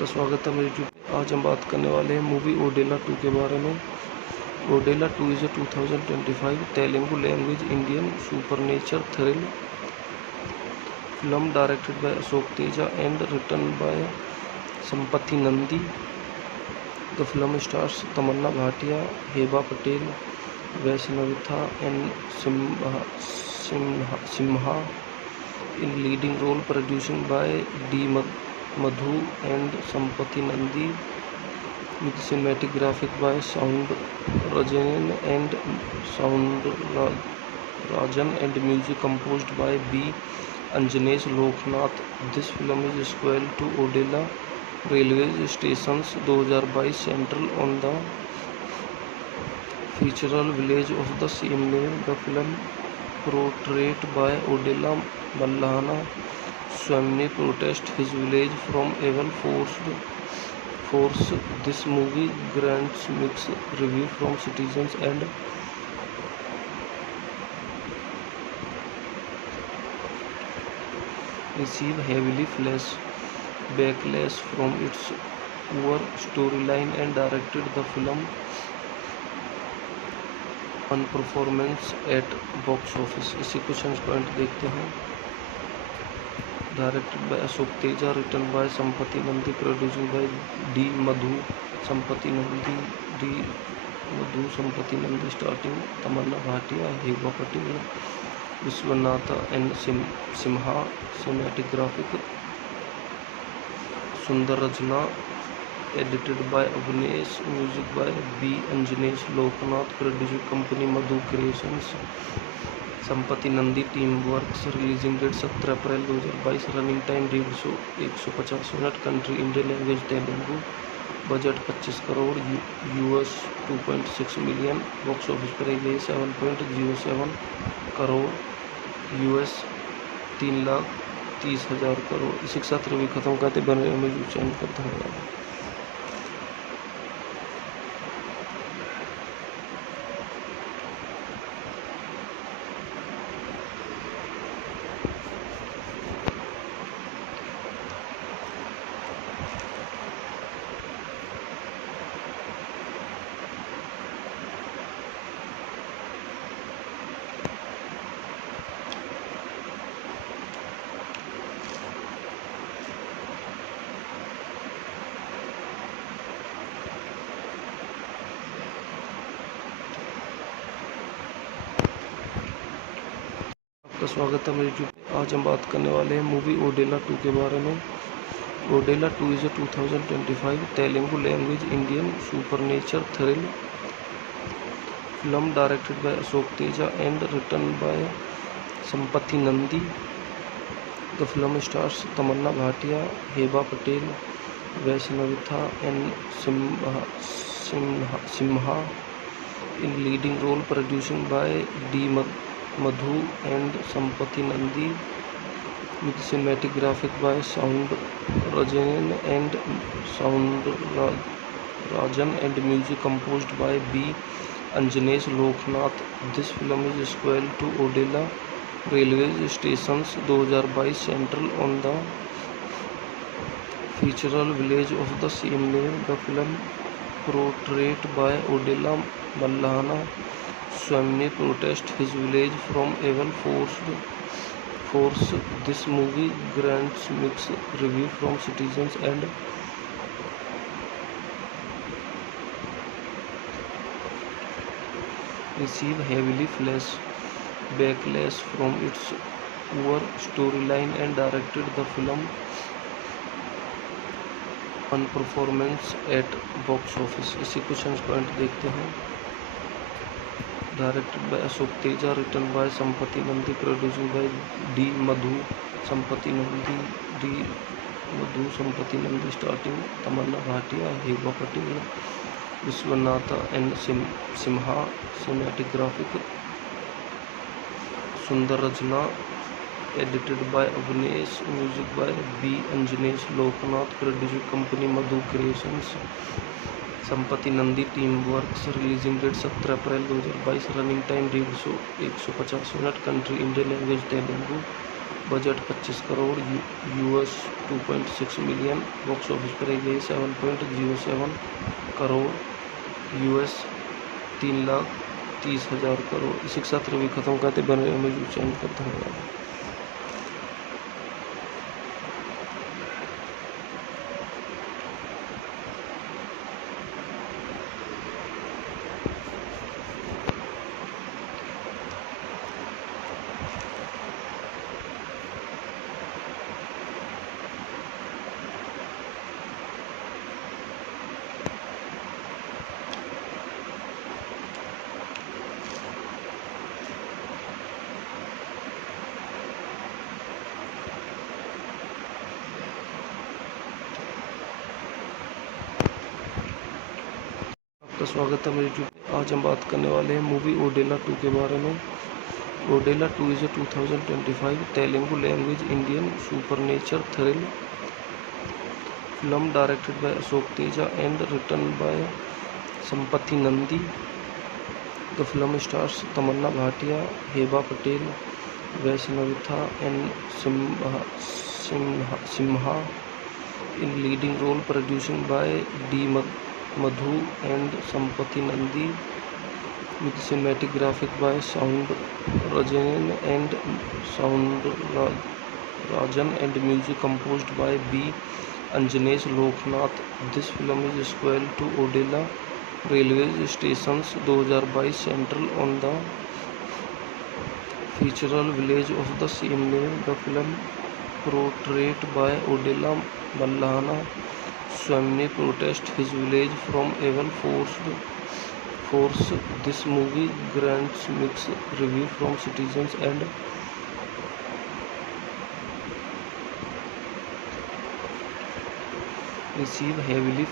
आपका स्वागत है मेरे यूट्यूब पे। आज हम बात करने वाले हैं मूवी ओडेला 2 के बारे में। Odela 2 is a 2025 Telugu language Indian सुपरनेचर thrill film directed by Ashok Teja and written by Sampati Nandi. The film stars Tamanna Bhatia, Heba Patel, Vaishnavatha and Simha in leading role, produced by D. Madhu and Sampati Nandi, with cinematographic by Sound Rajan and music composed by B. Anjanesh Loknath. This film is sequel to Odella Railway Stations 2022 central on the fictional village of the same name. The film portrayed by Odella Mallana Swamy protest his village from evil force. This movie grants mixed review from citizens and receive heavily backlash from its poor storyline and directed the film on performance at box office. इसी कुछ point देखते हैं। Directed by Ashok Teja, written by Sampath Nandi, producing by D Madhu Sampath Nandi, starting Tamannaah Bhatia, Hebah Patel, Vishwanath and Simha, सिनेमेटोग्राफिक सुंदर रचना, edited by Avnesh, music by B अंजनेश Loknath, producing company Madhu creations, Sampath Nandi team works, releasing date 17 April 2022, running time 150 minute, country Indian language Telugu, budget 25 crore US $2.6 million, box office पर गई 7.07 crore US 3,30,000 crore. इसी के साथ review खत्म करते बने YouTube channel पर। धन्यवाद। आपका स्वागत है मेरे यूट्यूब पे। आज हम बात करने वाले हैं मूवी ओडेला 2 के बारे में। Odela 2 is a 2025 Telugu language Indian सुपरनेचर thrill film directed by Ashok Teja and written by Sampati Nandi. The film stars Tamanna Bhatia, Heba Patel, Vaishnavatha and Simha in leading role, produced by D. Madhu and Sampati Nandi, with cinematographic by Sound Rajan and music composed by B. Anjanesh Loknath. This film is sequel to Odella Railway Stations 2022 central on the fictional village of the same name. The film portrayed by Odella Mallana Swamy protest his village from evil force. This movie grants mixed review from citizens and receive heavily backlash from its poor storyline and directed the film on performance at box office. इसी कुछ point देखते हैं। Directed by Ashok Teja, written by Sampath Nandi, producing by D Madhu Sampath Nandi, starting Tamannaah Bhatia, Hebah Patel, Vishwanath and Simha, सिनेमेटोग्राफिक सुंदर रचना, edited by Avnesh, music by B अंजनेश Loknath, producing company Madhu creations, Sampath Nandi team works, releasing date 17 April 2022, running time 150 minute, country Indian language Telugu, budget 25 crore US 2.6 million, box office पर गई 7.07 crore US 3,30,000 crore. इसी के साथ review खत्म करते बने में चैनल पर। धन्यवाद। आपका स्वागत है मेरे यूट्यूब पे। आज हम बात करने वाले हैं मूवी ओडेला 2 के बारे में। Odela 2 is a 2025 Telugu language Indian सुपरनेचर thrill film directed by Ashok Teja and written by Sampati Nandi. The film stars Tamanna Bhatia, Heba Patel, Vaishnavatha and Simha in leading role, producing by D. Madhu and Sampati Nandi, with cinematic graphic by Sound Rajan and music composed by B. Anjanesh Loknath. This film is sequel to Odella Railway Stations 2022 central on the fictional village of the same name. The film portrayed by Odella Mallana Swamy protest his village from evil force. This movie grants mixed review from citizens and receive heavily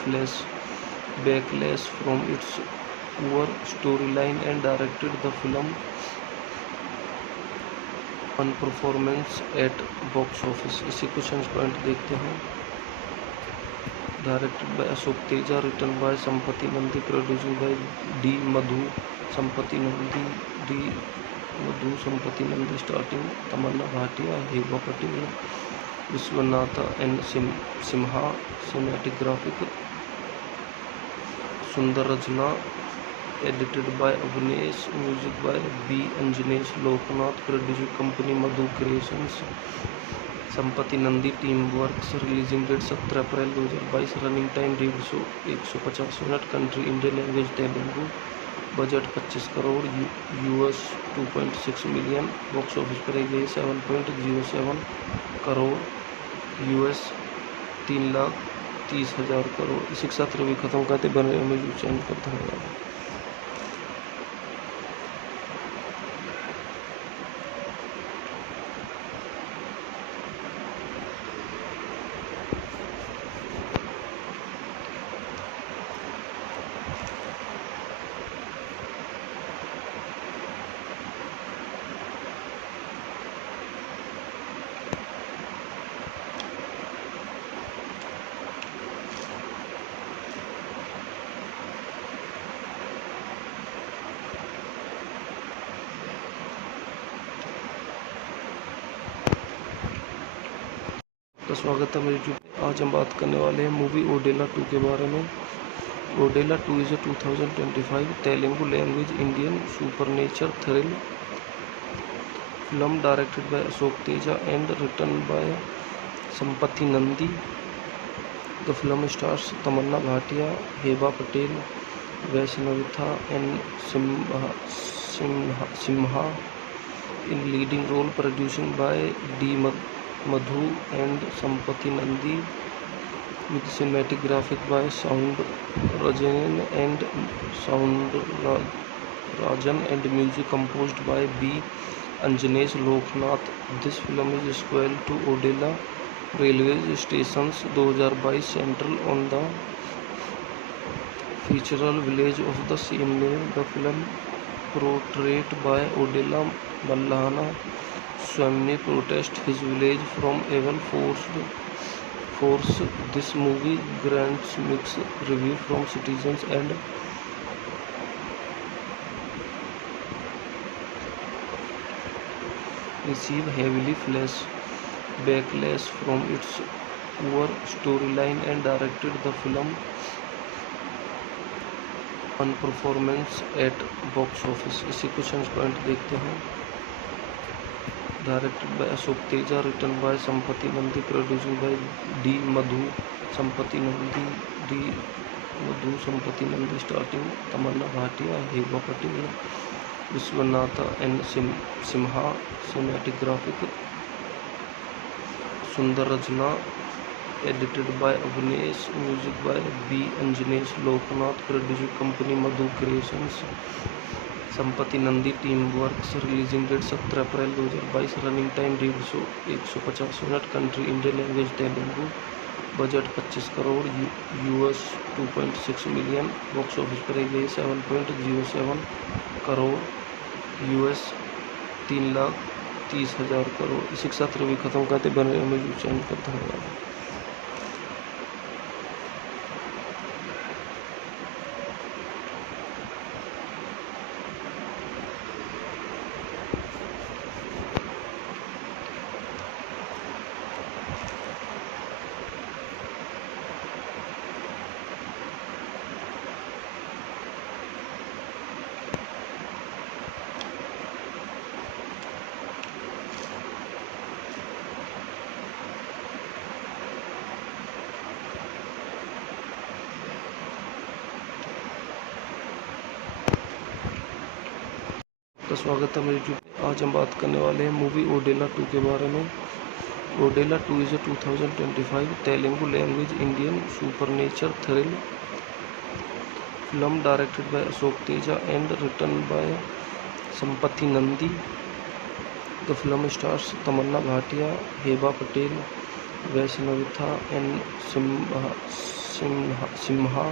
backlash from its poor storyline and directed. The film on performance at box office. इसी कुछ point देखते हैं। Directed by Ashok Teja, written by Sampath Nandi, producing by D Madhu Sampath Nandi, starting Tamannaah Bhatia, Hebah Patel, Vishwanath and Simha, सिनेमेटोग्राफिक सुंदर रचना, edited by Avnesh, music by B अंजनेश Loknath, producing company Madhu creations, Sampath Nandi team works. Releasing date 17 April 2022, running time 150 minute, country Indian language Telugu, budget 25 crore US 2.6 million, box office पर गई 7.07 crore US 3,30,000 crore. इसी के साथ review खत्म करते बने YouTube channel पर। धन्यवाद। तो स्वागत है मेरे यूट्यूब पे। आज हम बात करने वाले हैं मूवी ओडेला 2 के बारे में। Odela 2 is a 2025 Telugu language Indian सुपरनेचर thrill film directed by Ashok Teja and written by Sampati Nandi. The film stars Tamanna Bhatia, Heba Patel, Vaishnavatha and Simha in leading role, producing by D. Madhu and Sampati Nandi, with cinematic graphic by Sound Rajan and music composed by B. Anjanesh Loknath. This film is sequel to Odella Railway Stations 2022 central on the fictional village of the same name. The film portrayed by Odella Mallana Swamy protest his village from evil force. This movie grants mixed review from citizens and receive heavily backlash from its poor storyline and directed the film on performance at box office। इसी कुछ point देखते हैं। Directed by Ashok Teja, written by Sampath Nandi, producing by D Madhu Sampath Nandi, starting Tamannaah Bhatia, Hebah Patel, Vishwanath N Simha, सिनेमेटोग्राफिक सुंदर रचना, edited by Avnesh, music by B अंजनेश Loknath, producing company Madhu creations, Sampath Nandi team works, releasing date 17 April 2022, running time 150 minute, country Indian language Telugu, budget 25 crore US 2.6 million, box office पर गई 7.07 crore US 3,30,000 crore. इसी के साथ review खत्म करते बने में चैनल पर धन्यवाद। तो स्वागत है मेरे यूट्यूब पे। आज हम बात करने वाले हैं मूवी ओडेला 2 के बारे में। Odela 2 is a 2025 Telugu language Indian सुपरनेचर thrill film directed by Ashok Teja and written by Sampath Nandi. The film stars Tamannaah Bhatia, Hebah Patel, वैष्णविथा and Simha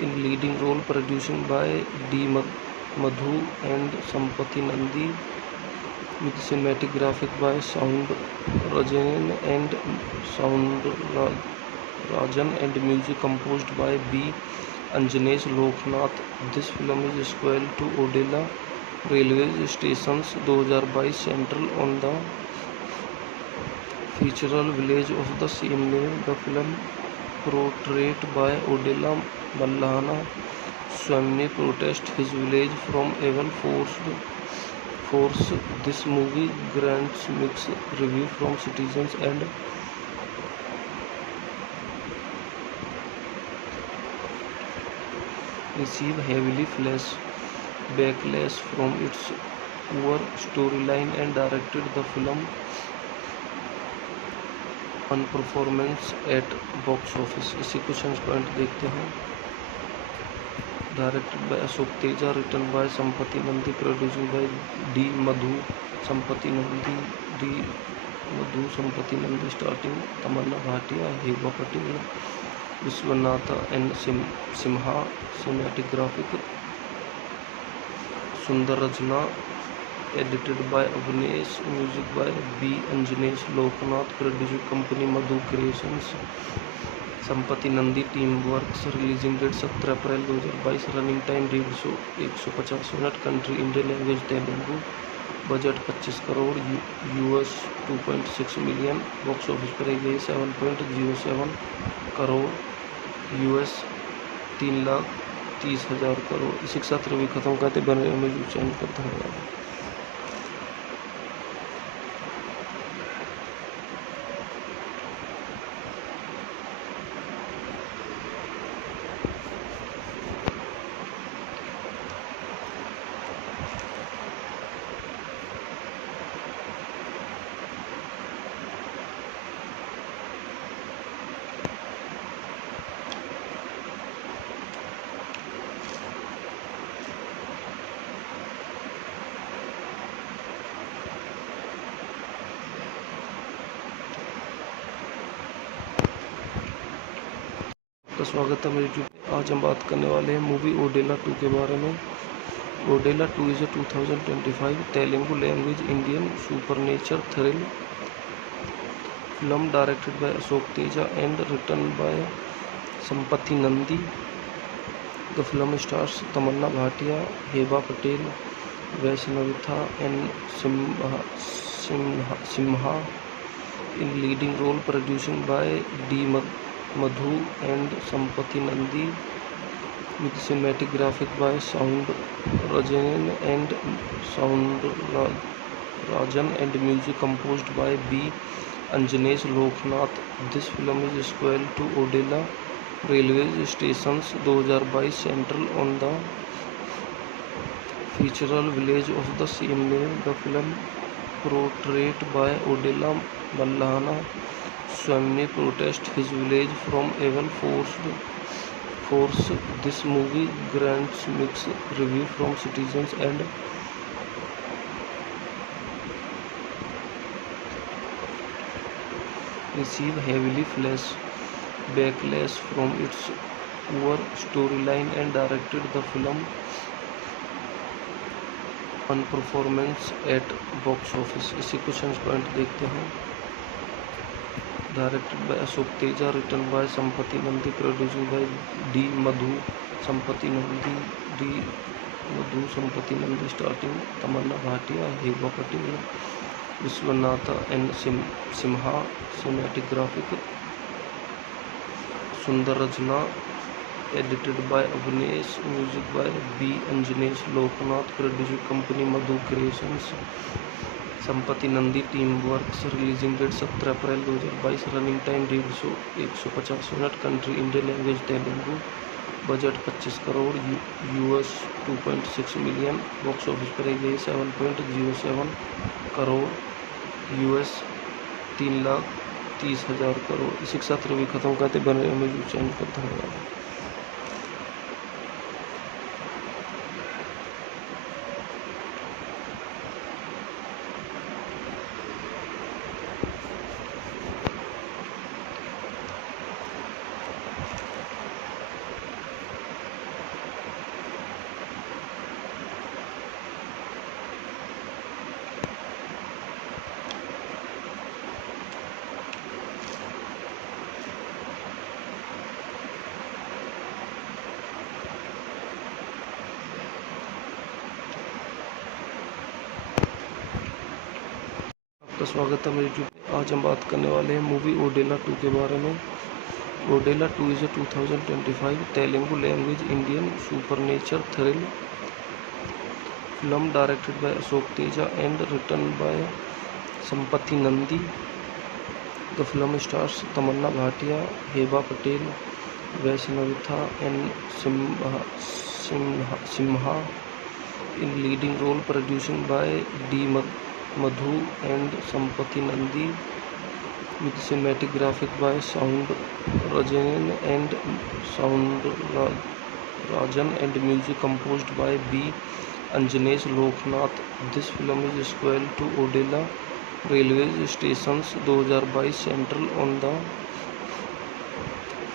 in leading role, producing by D. Madhu and Sampati Nandi, with cinematic graphic by Sound Rajan and music composed by B. Anjanesh Loknath। This film is sequel to Odela Railway Stations 2022, central on the fictional village of the same name। The film portrayed by Odela Mallana Swamy protest his village from evil force। This movie grants mixed review from citizens and receive heavily backlash from its poor storyline and directed the film on performance at box office। इसी कुछ point देखते हैं। Directed by Ashok Teja, written by Sampath Nandi, producing by D Madhu Sampath Nandi, starting Tamannaah Bhatia, Hebah Patel, Vishwanath N Simha, सिनेमेटोग्राफिक सुंदर रचना, edited by Avnesh, music by B अंजनेश Loknath, producing company Madhu creations, Sampath Nandi team works, releasing date 17 April 2022, running time 150 minute, country Indian language Telugu, budget 25 crore US 2.6 million, box office पर गई 7.07 crore US 3,30,000 crore. इसी के साथ review खत्म करते बने में चैनल पर धन्यवाद। तो स्वागत है मेरे यूट्यूब पे। आज हम बात करने वाले हैं मूवी ओडेला 2 के बारे में। Odela 2 is a 2025 Telugu language Indian सुपरनेचर thrill film directed by Ashok Teja and written by Sampath Nandi. The film stars Tamannaah Bhatia, Hebah Patel, वैष्णविथा and Simha in leading role, producing by D. Madhu and Sampati Nandi, with cinematic graphic by Sound Rajan and music composed by B. Anjanesh Loknath. This film is sequel to Odella Railway Stations 2022 central on the fictional village of the same name. The film, portrayed by Odella Mallana, Swami protest his village from evil force. This movie grants mixed review from citizens and receive heavily backlash from its poor storyline and directed the film on performance at box office. इसी question point देखते हैं. Directed by Ashok Teja, written by Sampati Nandi, produced by D. Madhu Sampati Nandi, starting Tamanna Bhatia, Heba Patel, Vishwanatha and Simha. Cinematic graphic Sundar Rajna, edited by Avnesh, music by B. Anjanesh Loknath, producing company Madhu Creations. Sampati Nandi team works. Releasing date 17 April 2022. Running time 150 minute. Country Indian language Telugu. Budget 25 crore US $2.6 million. Box office पर गई 7.07 crore US 3,30,000 crore. इसी के साथ review खत्म करते बने में channel पर. धन्यवाद. आपका स्वागत है मेरे यूट्यूब पे. आज हम बात करने वाले हैं मूवी ओडेला 2 के बारे में. Odela 2 is a 2025 Telugu language Indian सुपरनेचर thrill film directed by Ashok Teja and written by Sampath Nandi. The film stars Tamannaah Bhatia, Hebah Patel, वैष्णविथा and Simha in leading role, producing by D. Madhu and Sampati Nandi, with cinematic graphic by Sound Rajan and music composed by B. Anjanesh Loknath. This film is sequel to Odella Railway Stations 2022 central on the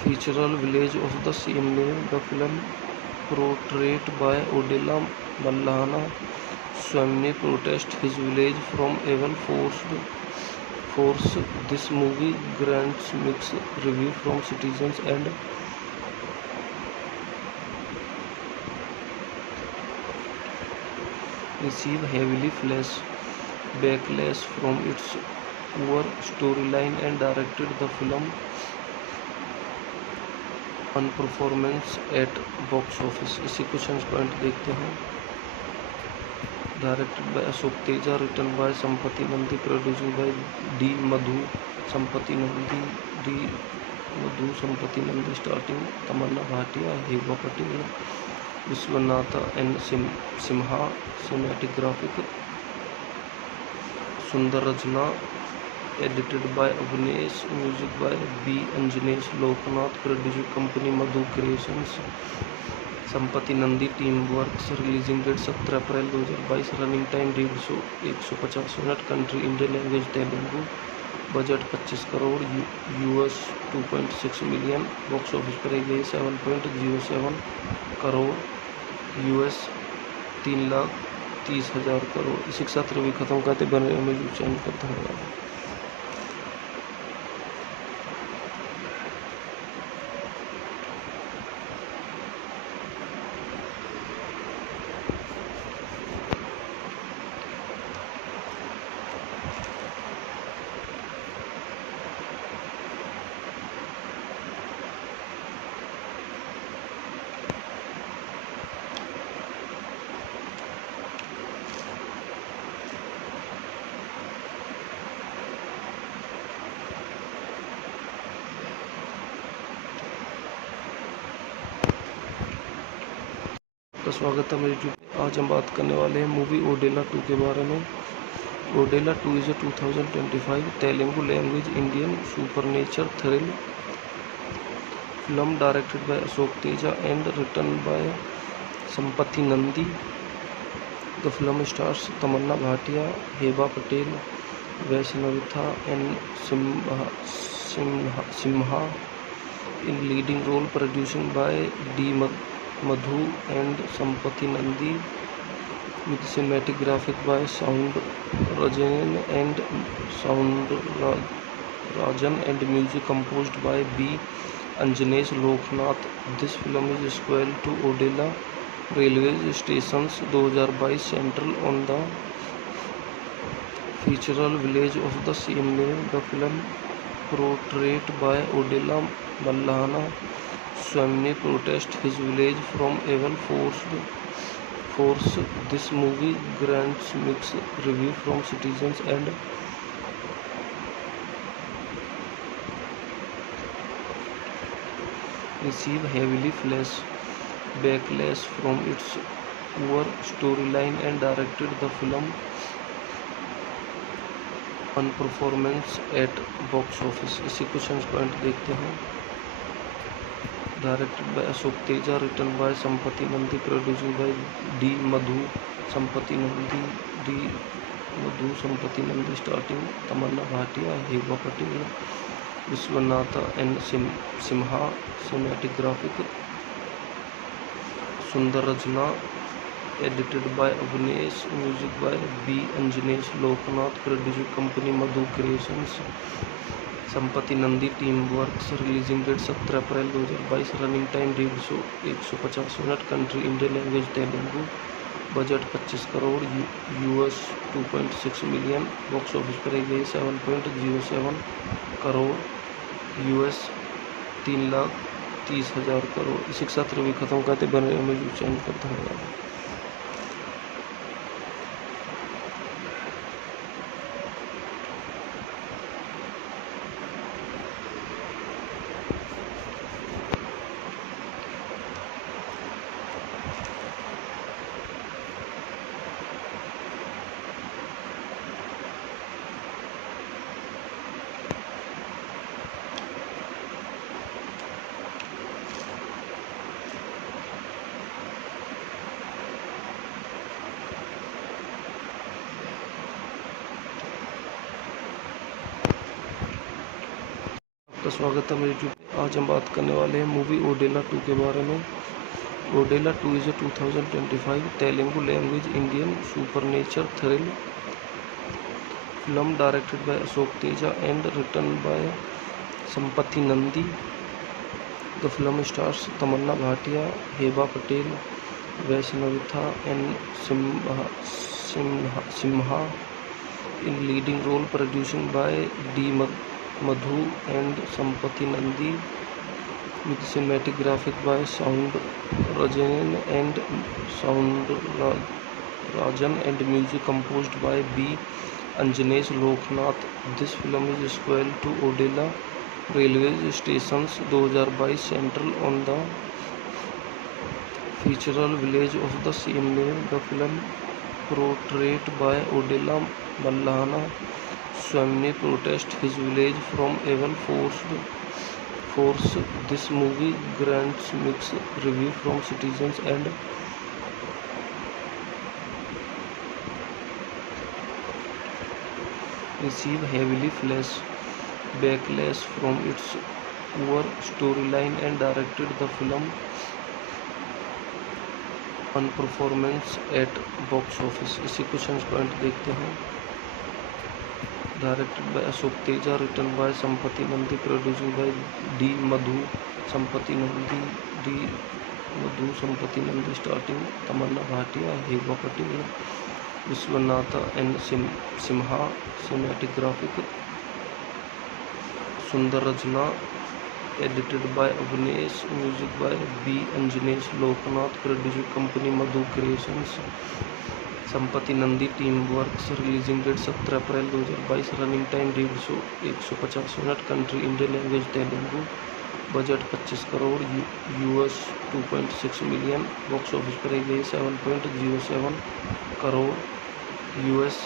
fictional village of the same name. The film, portrayed by Odella Mallana, Swami protest his village from evil force. This movie grants mixed review from citizens and receive heavily backlash from its poor storyline and directed the film on performance at box office. इसी question point देखते हैं. Directed by Ashok Teja, written by Sampati Nandi, produced by D. Madhu Sampati Nandi, starting Tamanna Bhatia, Heba Patel, Vishwanatha and Simha. Cinematic graphic Sundar Rajna, edited by Avnesh, music by B. Anjanesh Loknath, producing company Madhu Creations. Sampath Nandi team works. Releasing date 17 April 2022. Running time 150 minute. Country Indian language Telugu. Budget 25 crore US $2.6 million. Box office पर गई 7.07 crore US 3,30,000 crore. इसी के साथ review खत्म करते बने में channel पर. धन्यवाद. आपका स्वागत है मेरे यूट्यूब पे। आज हम बात करने वाले हैं मूवी ओडेला 2 के बारे में। Odela 2 is a 2025 Telugu language Indian सुपरनेचर thrill film directed by Ashok Teja and written by Sampath Nandi. The film stars Tamannaah Bhatia, Hebah Patel, वैष्णविथा and Simha in leading role, producing by D. Madhu and Sampati Nandi, with cinematic graphic by Sound Rajan and music composed by B. Anjanesh Loknath. This film is sequel to Odela Railway Stations 2022 central on the fictional village of the same name. The film portrayed by Odela Mallana Swamy protest his village from evil force. This movie grants mixed review from citizens and receive heavily backlash from its poor storyline and directed the film on performance at box office। इसी कुछ point देखते हैं। Directed by Ashok Teja, written by Sampath Nandi, producing by D Madhu Sampath Nandi, starting Tamannaah Bhatia, Hebah Patel, Vishwanath N Simha, cinematic graphic सुंदर रचना, edited by Avnesh, music by B अंजनेश Loknath, producing company Madhu creations, Sampath Nandi team works. Releasing date 17 April 2022, running time 150 minute, country Indian language Telugu, budget 25 crore US $2.6 million, box office पर गई 7.07 crore US 3,30,000 crore. इसी के साथ review खत्म करते बने मेरे चैनल पर। धन्यवाद। आपका स्वागत है मेरे यूट्यूब पे। आज हम बात करने वाले हैं मूवी ओडेला 2 के बारे में। Odela 2 is a 2025 Telugu language Indian सुपरनेचर thrill film directed by Ashok Teja and written by Sampath Nandi. The film stars Tamannaah Bhatia, Hebah Patel, वैष्णविथा and Simha in leading role, producing by D. Madhu and Sampati Nandi, with cinematic graphic by Sound Rajan and music composed by B. Anjanesh Loknath. This film is sequel to Odela Railway Stations 2022 central on the fictional village of the same name. The film portrayed by Odela Mallana Swamy protest his village from evil force. This movie grants mixed review from citizens and receive heavily backlash from its poor storyline and directed the film on performance at box office। इसी कुछ point देखते हैं। Directed by Ashok Teja, written by Sampath Nandi, producing by D Madhu Sampath Nandi, starting Tamannaah Bhatia, Hebah Patel, Vishwanath N Simha, cinematic graphic सुंदर रचना, edited by Avnesh, music by B अंजनेश Loknath, producing company Madhu creations, Sampath Nandi team works. Releasing date 17 April 2022, running time 150 minute, country Indian language Telugu, budget 25 crore, US 2.6 million, box office पर गई 7.07 crore, US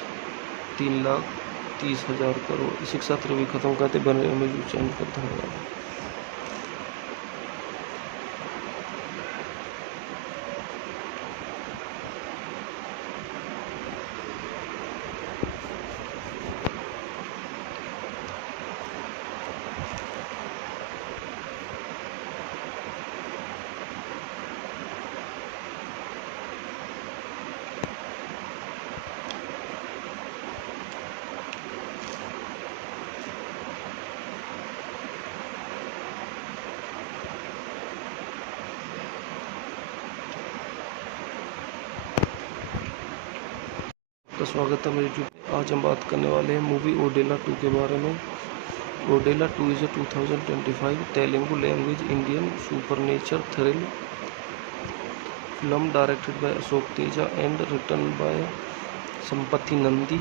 3,30,000 crore. इसी के साथ review खत्म करते बने में चैनल पर धन्यवाद। तो स्वागत है मेरे यूट्यूब पे। आज हम बात करने वाले हैं मूवी ओडेला 2 के बारे में। Odela 2 is a 2025 Telugu language Indian सुपरनेचर thrill film directed by Ashok Teja and written by Sampati Nandi.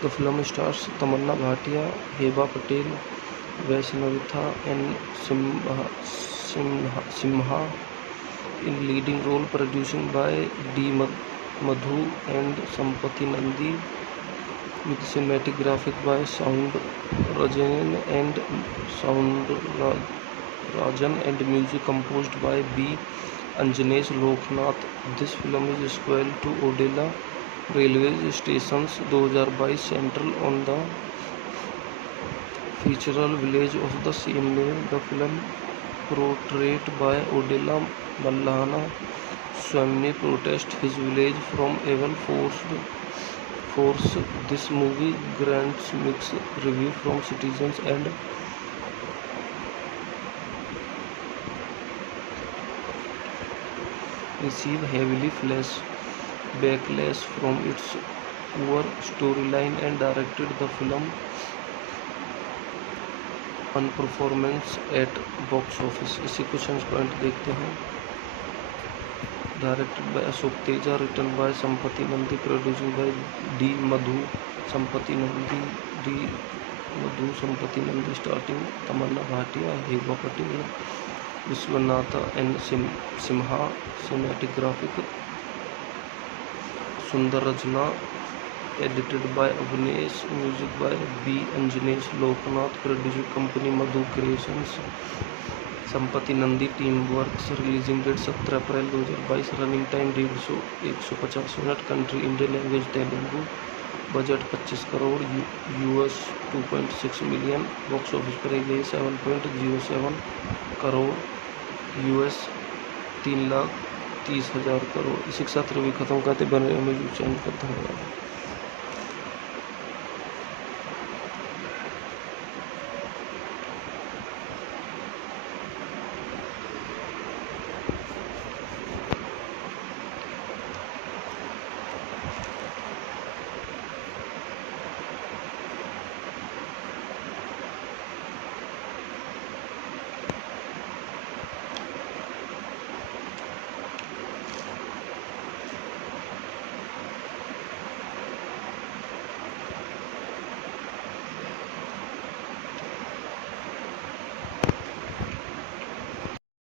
The film stars Tamanna Bhatia, Heba Patel, Vaishnavi and Simha in leading role, producing by D. Madhu and Sampati Nandi, with cinematic graphic by Sound Rajan and music composed by B. Anjanesh Loknath. This film is sequel to Odella Railway Stations 2022 central on the fictional village of the same name. The film portrayed by Odella Mallana Swami protest his village from evil force. This movie grants mixed review from citizens and receive heavily backlash from its poor storyline and directed the film on performance at box office. इसी question point देखते हैं। Directed by Ashok Teja, written by Sampath Nandi, producing by D Madhu Sampath Nandi, starting Tamannaah Bhatia, Hebah Patel, Vishwanath N Simha, cinematic graphic सुंदर रचना, edited by Avnesh, music by B अंजनेश Loknath, producing company Madhu creations, Sampath Nandi team works, releasing date 17 April 2022, running time 150 minute, country Indian language Telugu, budget 25 crore, US 2.6 million, box office पर गई 7.07 crore, US 3,30,000 crore. इसी के साथ review खत्म करते बने में चैनल पर धन्यवाद।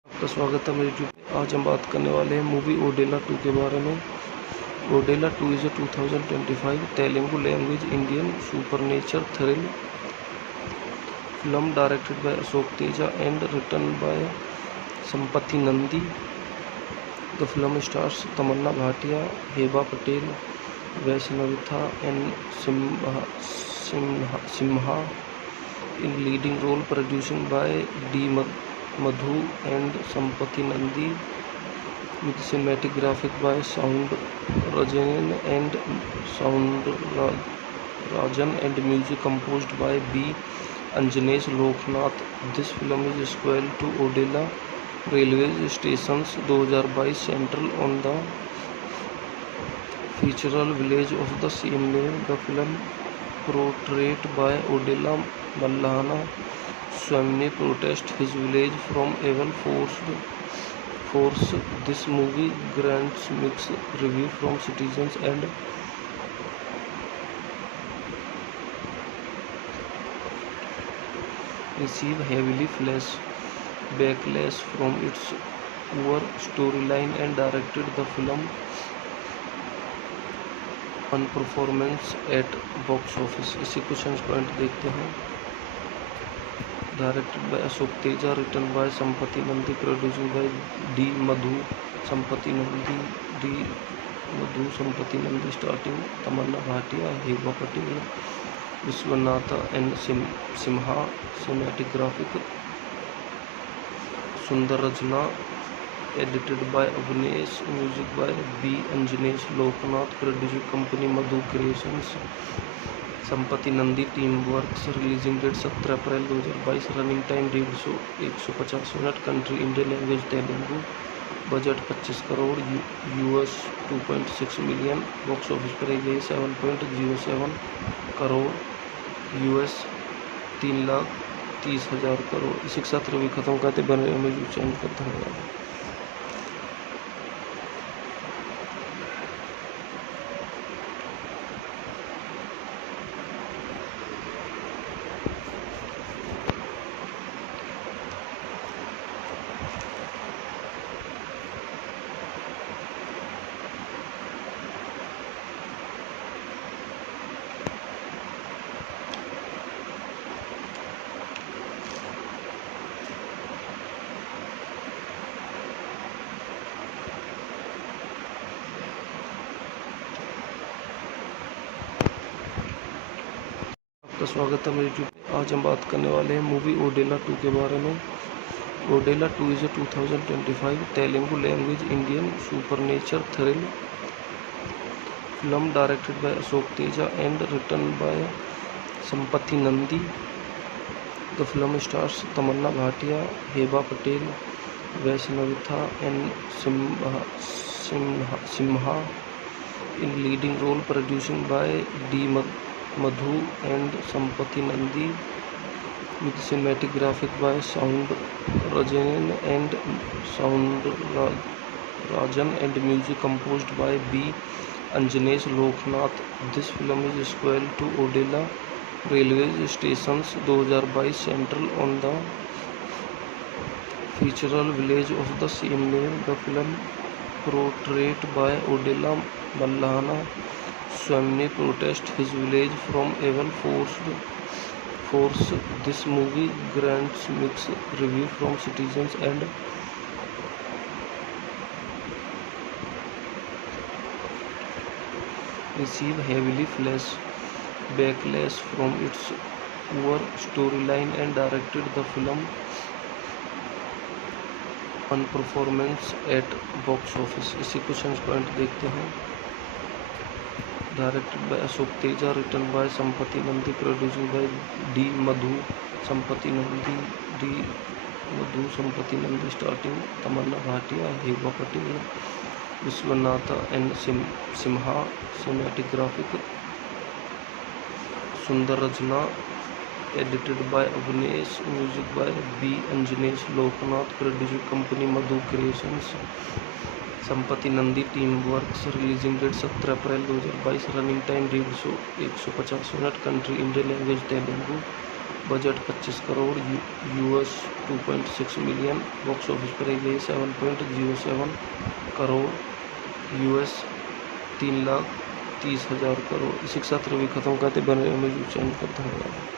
तो स्वागत है मेरे यूट्यूब पे। आज हम बात करने वाले हैं मूवी ओडेला 2 के बारे में। Odela 2 is a 2025 Telugu language Indian सुपरनेचर thrill film directed by Ashok Teja and written by Sampati Nandi. The film stars Tamanna Bhatia, Heba Patel, Vaishnavi and Simha in leading role, producing by D. Madhu and Sampati Nandi, with cinematic graphic by Sound Rajan and music composed by B. Anjanesh Loknath. This film is sequel to Odella Railway Stations 2022 central on the fictional village of the same name. The film portrayed by Odella Mallana Swami protest his village from evil force. This movie grants mixed review from citizens and receive heavily backlash from its poor storyline and directed the film on performance at box office। इसी question point देखते हैं। Directed by Ashok Teja, written by Sampath Nandi, producing by D Madhu Sampath Nandi, starting Tamannaah Bhatia, Hebah Patel, Vishwanath N Simha, सिनेमेटोग्राफिक सुंदर रचना, edited by Avnesh, music by B अंजनेश Loknath, producing company Madhu creations, Sampath Nandi team works, releasing date 17 April 2022, running time 150 minute, country Indian language Telugu, budget 25 crore US $2.6 million, box office पर गई 7.07 crore US 3,30,000 crore. इसी के साथ review खत्म करते बने में चैनल पर धन्यवाद। आपका स्वागत है मेरे यूट्यूब पे। आज हम बात करने वाले हैं मूवी ओडेला 2 के बारे में। Odela 2 is a 2025 Telugu language Indian सुपरनेचर thrill film directed by Ashok Teja and written by Sampath Nandi. The film stars Tamannaah Bhatia, Hebah Patel, वैष्णविथा and Simha in leading role, producing by D. Madhu and Sampati Nandi, with cinematic graphic by Sound Rajan and music composed by B. Anjanesh Loknath। This film is sequel to Odela Railway Stations 2022, central on the fictional village of the same name। The film portrayed by Odela Mallana Swamy protest his village from evil force। This movie grants mixed review from citizens and receive heavily backlash from its poor storyline and directed the film on performance at box office। इसी question point देखते हैं। Directed by Ashok Teja, written by Sampath Nandi, producing by D Madhu Sampath Nandi, starting Tamannaah Bhatia, Hebah Patel, Vishwanath N Simha, सिनेमेटोग्राफिक सुंदर रचना, edited by Avnesh, music by B अंजनेश Loknath, producing company Madhu creations, Sampath Nandi team works, releasing date 17 April 2022, running time 150 minute, country Indian language Telugu, budget 25 crore US $2.6 million, box office पर गई 7.07 crore US 3,30,000 crore. इसी के साथ review खत्म करते बने में चैनल पर धन्यवाद।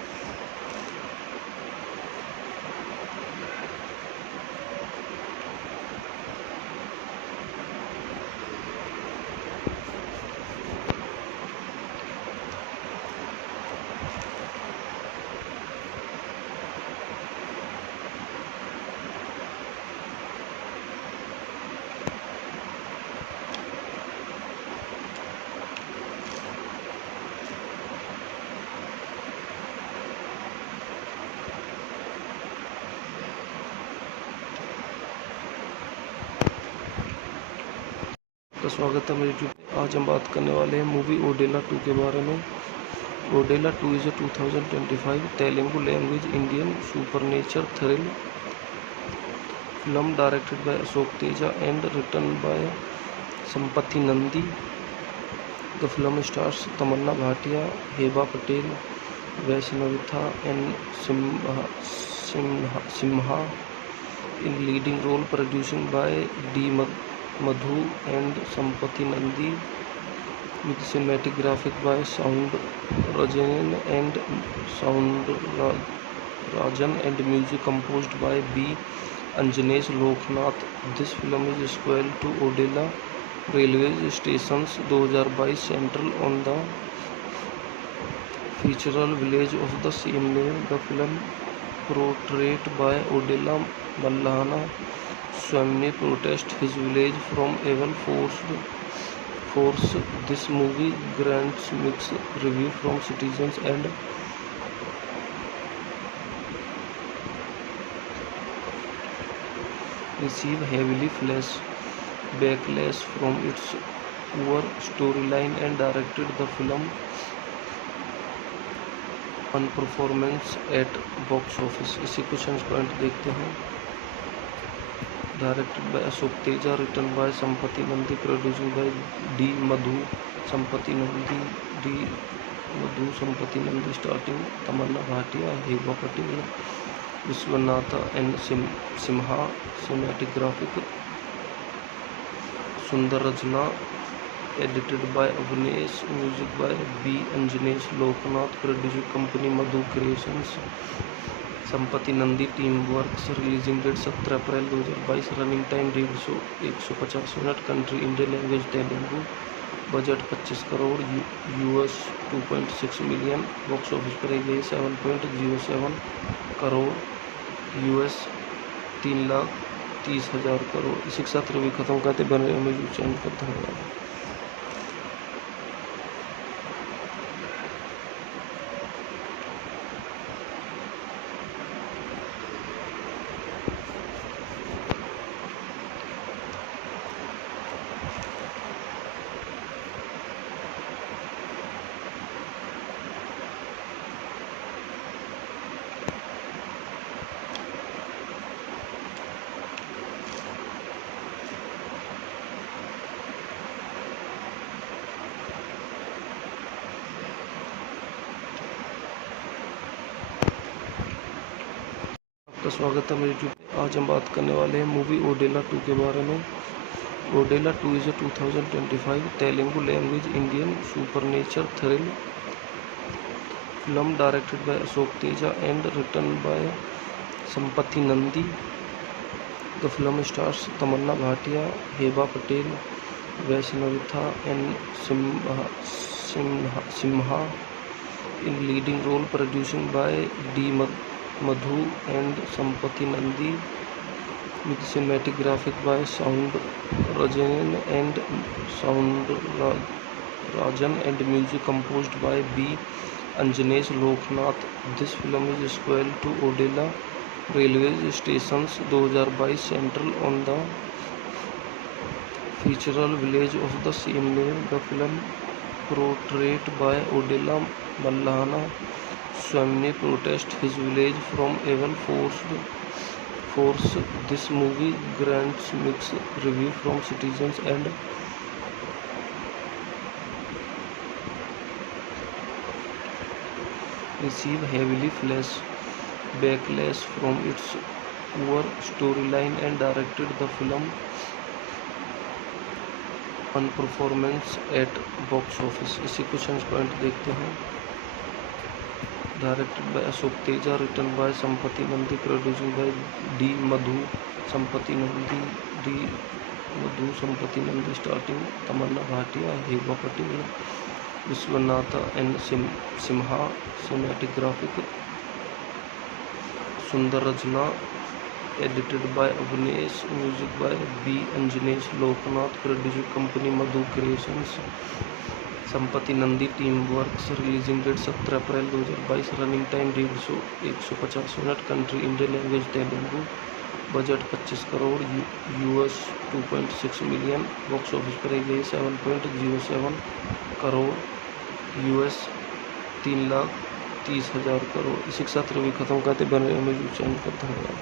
आपका स्वागत है मेरे यूट्यूब पे। आज हम बात करने वाले हैं मूवी ओडेला 2 के बारे में। Odela 2 is a 2025 Telugu language Indian सुपरनेचर thrill film directed by Ashok Teja and written by Sampath Nandi. The film stars Tamannaah Bhatia, Hebah Patel, Vaishnavatha and Simha in leading role, producing by D. Madhu and Sampati Nandi, with cinematic graphic by Sound Rajan and music composed by B. Anjanesh Loknath. This film is sequel to Odela Railway Stations 2022 Central on the fictional village of the same name. The film, portrayed by Odela Mallana Swamy, protest his village from evil force. This movie grants mixed review from citizens and receive heavily backlash from its poor storyline and directed the film on performance at box office. इसी कुछ point देखते हैं। Directed by Ashok Teja, written by Sampati Nandi, producing by D. Madhu, Sampati Nandi, starting Tamanna Bhatia, Heba Patel, Vishwanatha and Simha. Cinematic graphic Sundar Rajna, edited by Avnesh, music by B. Anjanesh Loknath, producing company Madhu Creations. Sampath Nandi team works, releasing date 17 April 2022, running time 150 minute, country Indian language Telugu, budget 25 crore US $2.6 million, box office पर गई 7.07 crore US 3,30,000 crore. इसी के साथ review खत्म करते बने YouTube channel पर। धन्यवाद। आपका स्वागत है मेरे यूट्यूब पे। आज हम बात करने वाले हैं मूवी ओडेला 2 के बारे में। Odela 2 is a 2025 Telugu language Indian सुपरनेचर thrill film directed by Ashok Teja and written by Sampath Nandi. The film stars Tamannaah Bhatia, Hebah Patel, वैष्णविथा and Simha in leading role, producing by D. Madhu and Sampati Nandi, with cinematic graphic by Sound Rajan and music composed by B. Anjanesh Loknath. This film is sequel to Odela Railway Stations 2022 Central on the fictional village of the same name. The film, portrayed by Odela Mallana Swamy, protest his village from evil force. This movie grants mixed review from citizens and receive heavily backlash from its poor storyline and directed the film on performance at box office. इसी कुछ point देखते हैं। Directed by Ashok Teja, written by Sampati Nandi, producing by D. Madhu, Sampati Nandi, starting Tamanna Bhatia, Heba Patel, Vishwanatha and Simha. Cinematic graphic Sundar Rajna, edited by Avnesh, music by B. Anjanesh Loknath, producing company Madhu Creations. Sampath Nandi team works, releasing date 17 April 2022, running time 150 minute, country Indian language Telugu, budget 25 crore US $2.6 million, box office पर गई 7.07 crore US 3,30,000 crore. इसी के साथ review खत्म करते बने YouTube channel पर। धन्यवाद।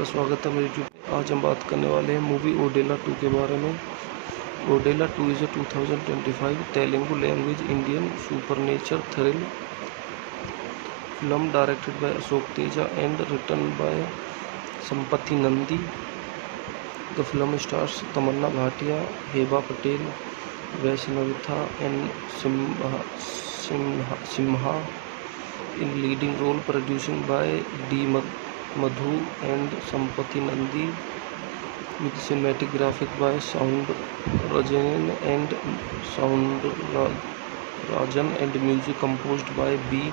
तो स्वागत है मेरे यूट्यूब पे। आज हम बात करने वाले हैं मूवी ओडेला 2 के बारे में। Odela 2 is a 2025 Telugu language Indian सुपरनेचर thrill film directed by Ashok Teja and written by Sampath Nandi. The film stars Tamannaah Bhatia, Hebah Patel, वैष्णविथा and Simha in leading role, producing by D. Madhu and Sampati Nandi, with cinematic graphic by Sound Rajan and music composed by B.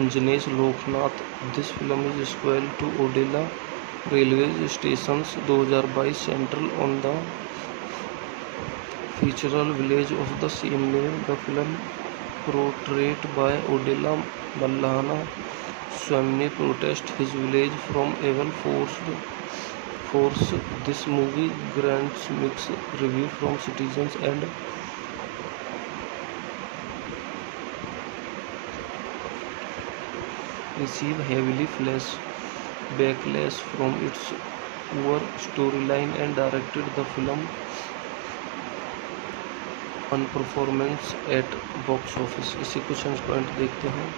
Anjanesh Loknath. This film is sequel to Odella Railway Stations 2022 central on the fictional village of the same name. The film portrayed by Odella Mallana Swamy protest his village from evil force. This movie grants mixed review from citizens and receive heavily backlash from its poor storyline and directed the film on performance at box office। इसी कुछ point देखते हैं।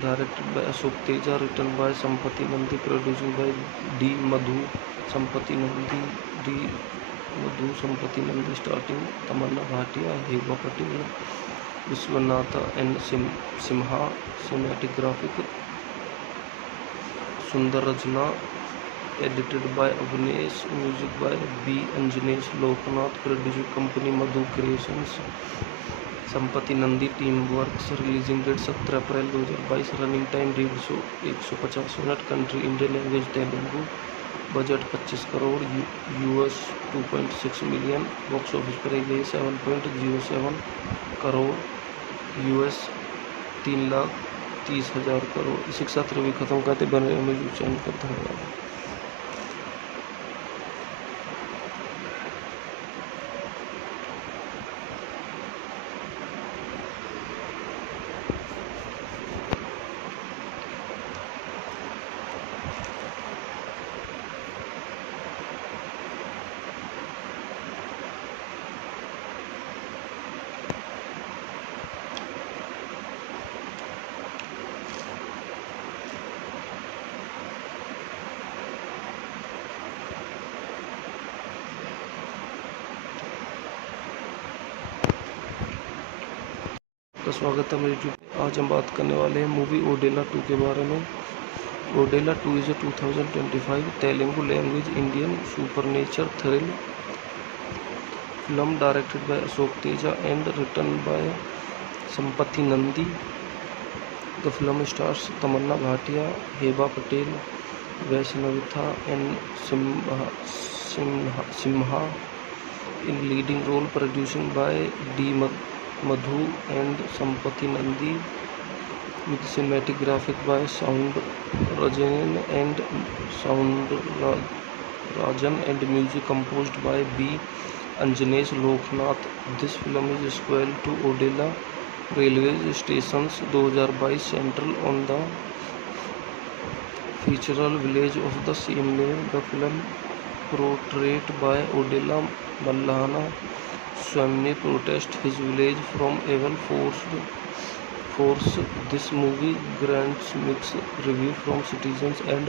Directed by Ashok Teja, written by Sampath Nandi, producing by D Madhu Sampath Nandi, starting Tamannaah Bhatia, Hebah Patel, Vishwanath and Simha, cinematic graphic सुंदर रचना, edited by Avnesh, music by B अंजनेश Loknath, producing company Madhu creations, Sampath Nandi team works. Releasing date 17 April 2022, running time 150 minute, country Indian language Telugu, budget 25 crore US $2.6 million, box office पर गई 7.07 crore US 3,30,000 crore. इसी के साथ review खत्म करते बने हमें चैनल पर। धन्यवाद। तो स्वागत है मेरे यूट्यूब पे। आज हम बात करने वाले हैं मूवी ओडेला 2 के बारे में। Odela 2 is a 2025 Telugu language Indian सुपरनेचर thrill film directed by Ashok Teja and written by Sampath Nandi. The film stars Tamannaah Bhatia, Hebah Patel, वैष्णविथा and Simha in leading role, producing by D. Madhu and Sampati Nandi, with cinematic graphic by Sound Rajan and music composed by B. Anjanesh Loknath. This film is sequel to Odella Railway Stations 2022 central on the fictional village of the same name. The film portrayed by Odella Mallana Swamy protest his village from evil force. This movie grants mixed review from citizens and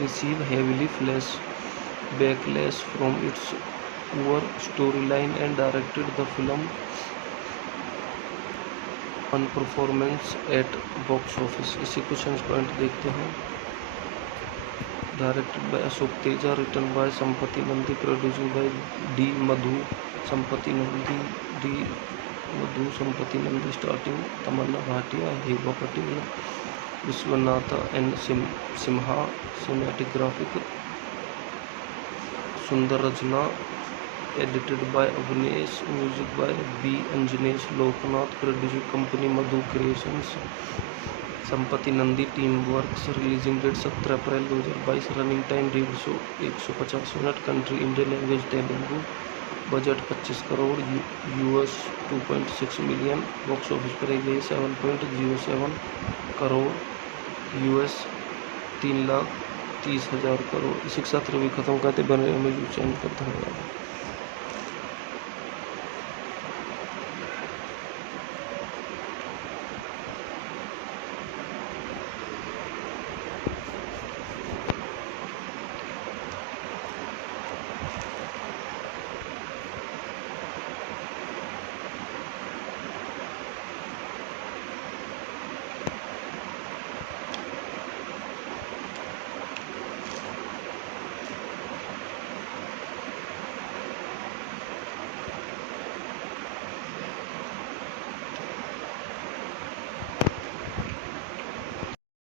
receive heavily backlash from its poor storyline and directed the film on performance at box office। इसी कुछ point देखते हैं। Directed by Ashok Teja, written by Sampath Nandi, producing by D Madhu Sampath Nandi, starting Tamannaah Bhatia, Hebah Patel, Vishwanath and Simha, cinematic graphic सुंदर रचना, edited by Avnesh, music by B अंजनेश Loknath, producing company Madhu creations, Sampath Nandi team works. Releasing date 17 April 2022, running time 150 minute, country Indian language Telugu, budget 25 crore US 2.6 million, box office पर गई 7.07 crore US 3,30,000 crore. इसी के साथ review खत्म करते बने में यूट्यूब चैनल पर। धन्यवाद।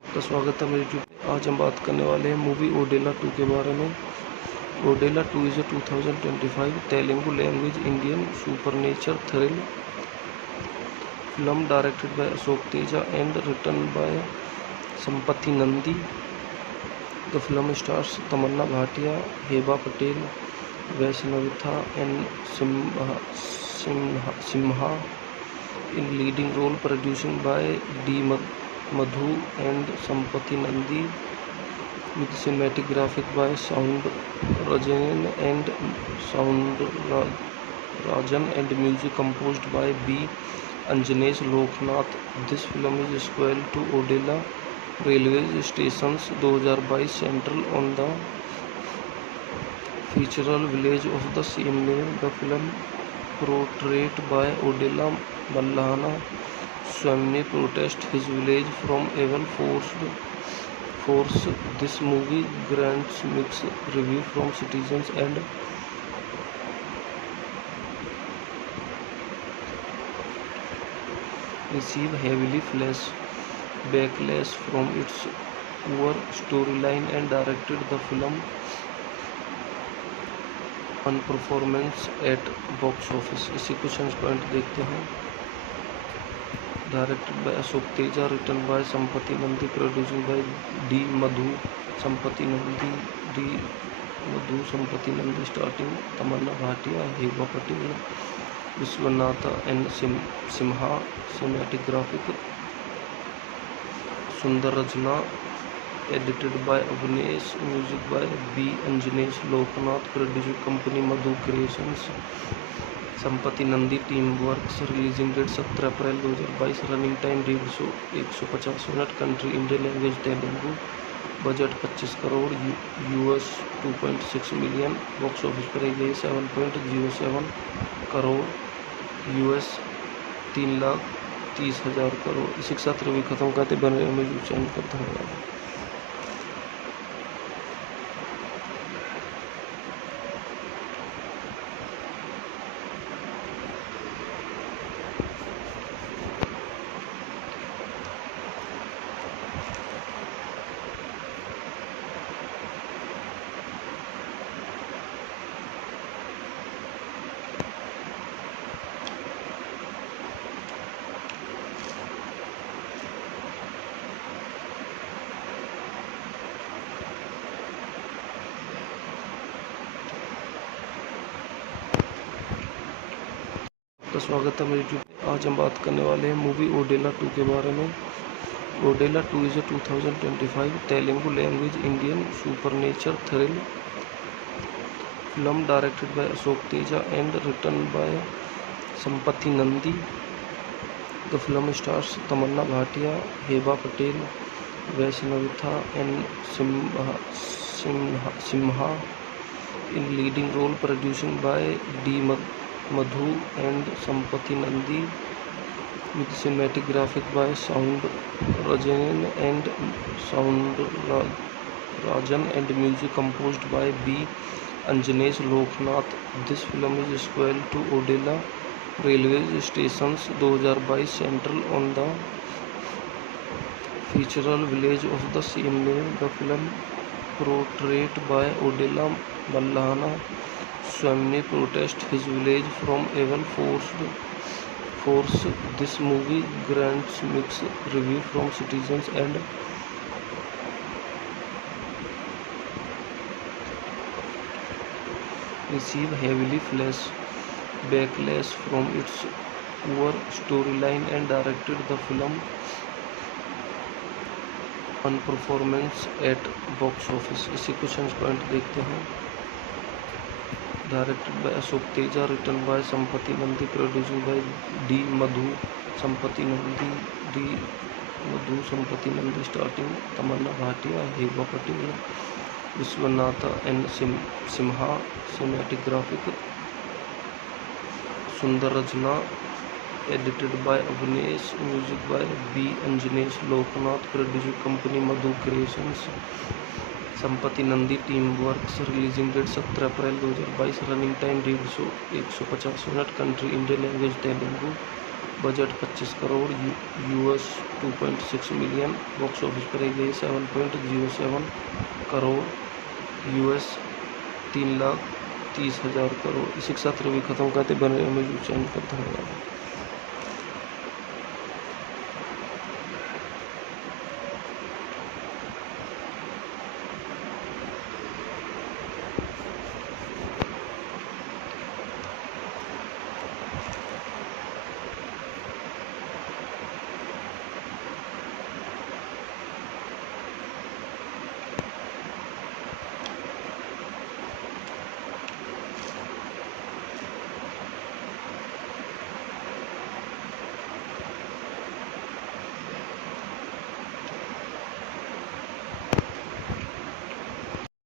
तो स्वागत है मेरे यूट्यूब पे। आज हम बात करने वाले हैं मूवी ओडेला 2 के बारे में। Odela 2 is a 2025 Telugu language Indian सुपरनेचर thrill film directed by Ashok Teja and written by Sampath Nandi. The film stars Tamannaah Bhatia, Hebah Patel, वैष्णविथा and Simha in leading role, producing by D. Madhu and Sampati Nandi, with cinematic graphic by Sound Rajan and music composed by B. Anjanesh Loknath. This film is sequel to Odella Railway Stations 2022 central on the fictional village of the same name. The film portrayed by Odella Mallana Swamy protest his village from evil force. This movie grants mixed review from citizens and receive heavily backlash from its poor storyline and directed the film on performance at box office। इसी कुछ point देखते हैं। Directed by Ashok Teja, written by Sampath Nandi, producing by D Madhu Sampath Nandi, starting Tamannaah Bhatia, Hebah Patel, Vishwanath and Simha, cinematic graphic सुंदर रचना, edited by Avnesh, music by B अंजनेश Loknath, producing company Madhu creations, Sampath Nandi team works. Releasing date 17 April 2022, running time 150 minute, country Indian language Telugu, budget 25 crore US 2.6 million, box office पर गई 7.07 crore US 3,30,000 crore. इसी के साथ review खत्म करते बने में यूट्यूब चैनल पर। धन्यवाद। तो स्वागत है मेरे यूट्यूब पे। आज हम बात करने वाले हैं मूवी ओडेला 2 के बारे में। Odela 2 is a 2025 Telugu language Indian सुपरनेचर thrill film directed by Ashok Teja and written by Sampath Nandi. The film stars Tamannaah Bhatia, Hebah Patel, वैष्णविथा and Simha in leading role, producing by D. Madhu and Sampati Nandi, with cinematic graphic by Sound Rajan and music composed by B. Anjanesh Loknath. This film is sequel to Odella Railway Stations 2022 central on the fictional village of the same name. The film portrayed by Odella Mallana Swamy protest his village from evil force. This movie grants mixed review from citizens and receive heavily backlash from its poor storyline and directed the film on performance at box office। इसी question point देखते हैं। Directed by Ashok Teja, written by Sampath Nandi, produced by D Madhu Sampath Nandi, starting Tamannaah Bhatia, Hebah Patel, Vishwanath N Simha, सिनेमेटोग्राफिक सुंदर रचना, edited by Avnesh, music by B अंजनेश Loknath, producing company Madhu creations, Sampath Nandi team works, releasing date 17 April 2022, running time 150 minute, country Indian language Telugu, budget 25 crore US $2.6 million, box office पर गई 7.07 crore US 3,30,000 crore. इसी के साथ review खत्म करते बने। हमें चैनल पर धन्यवाद।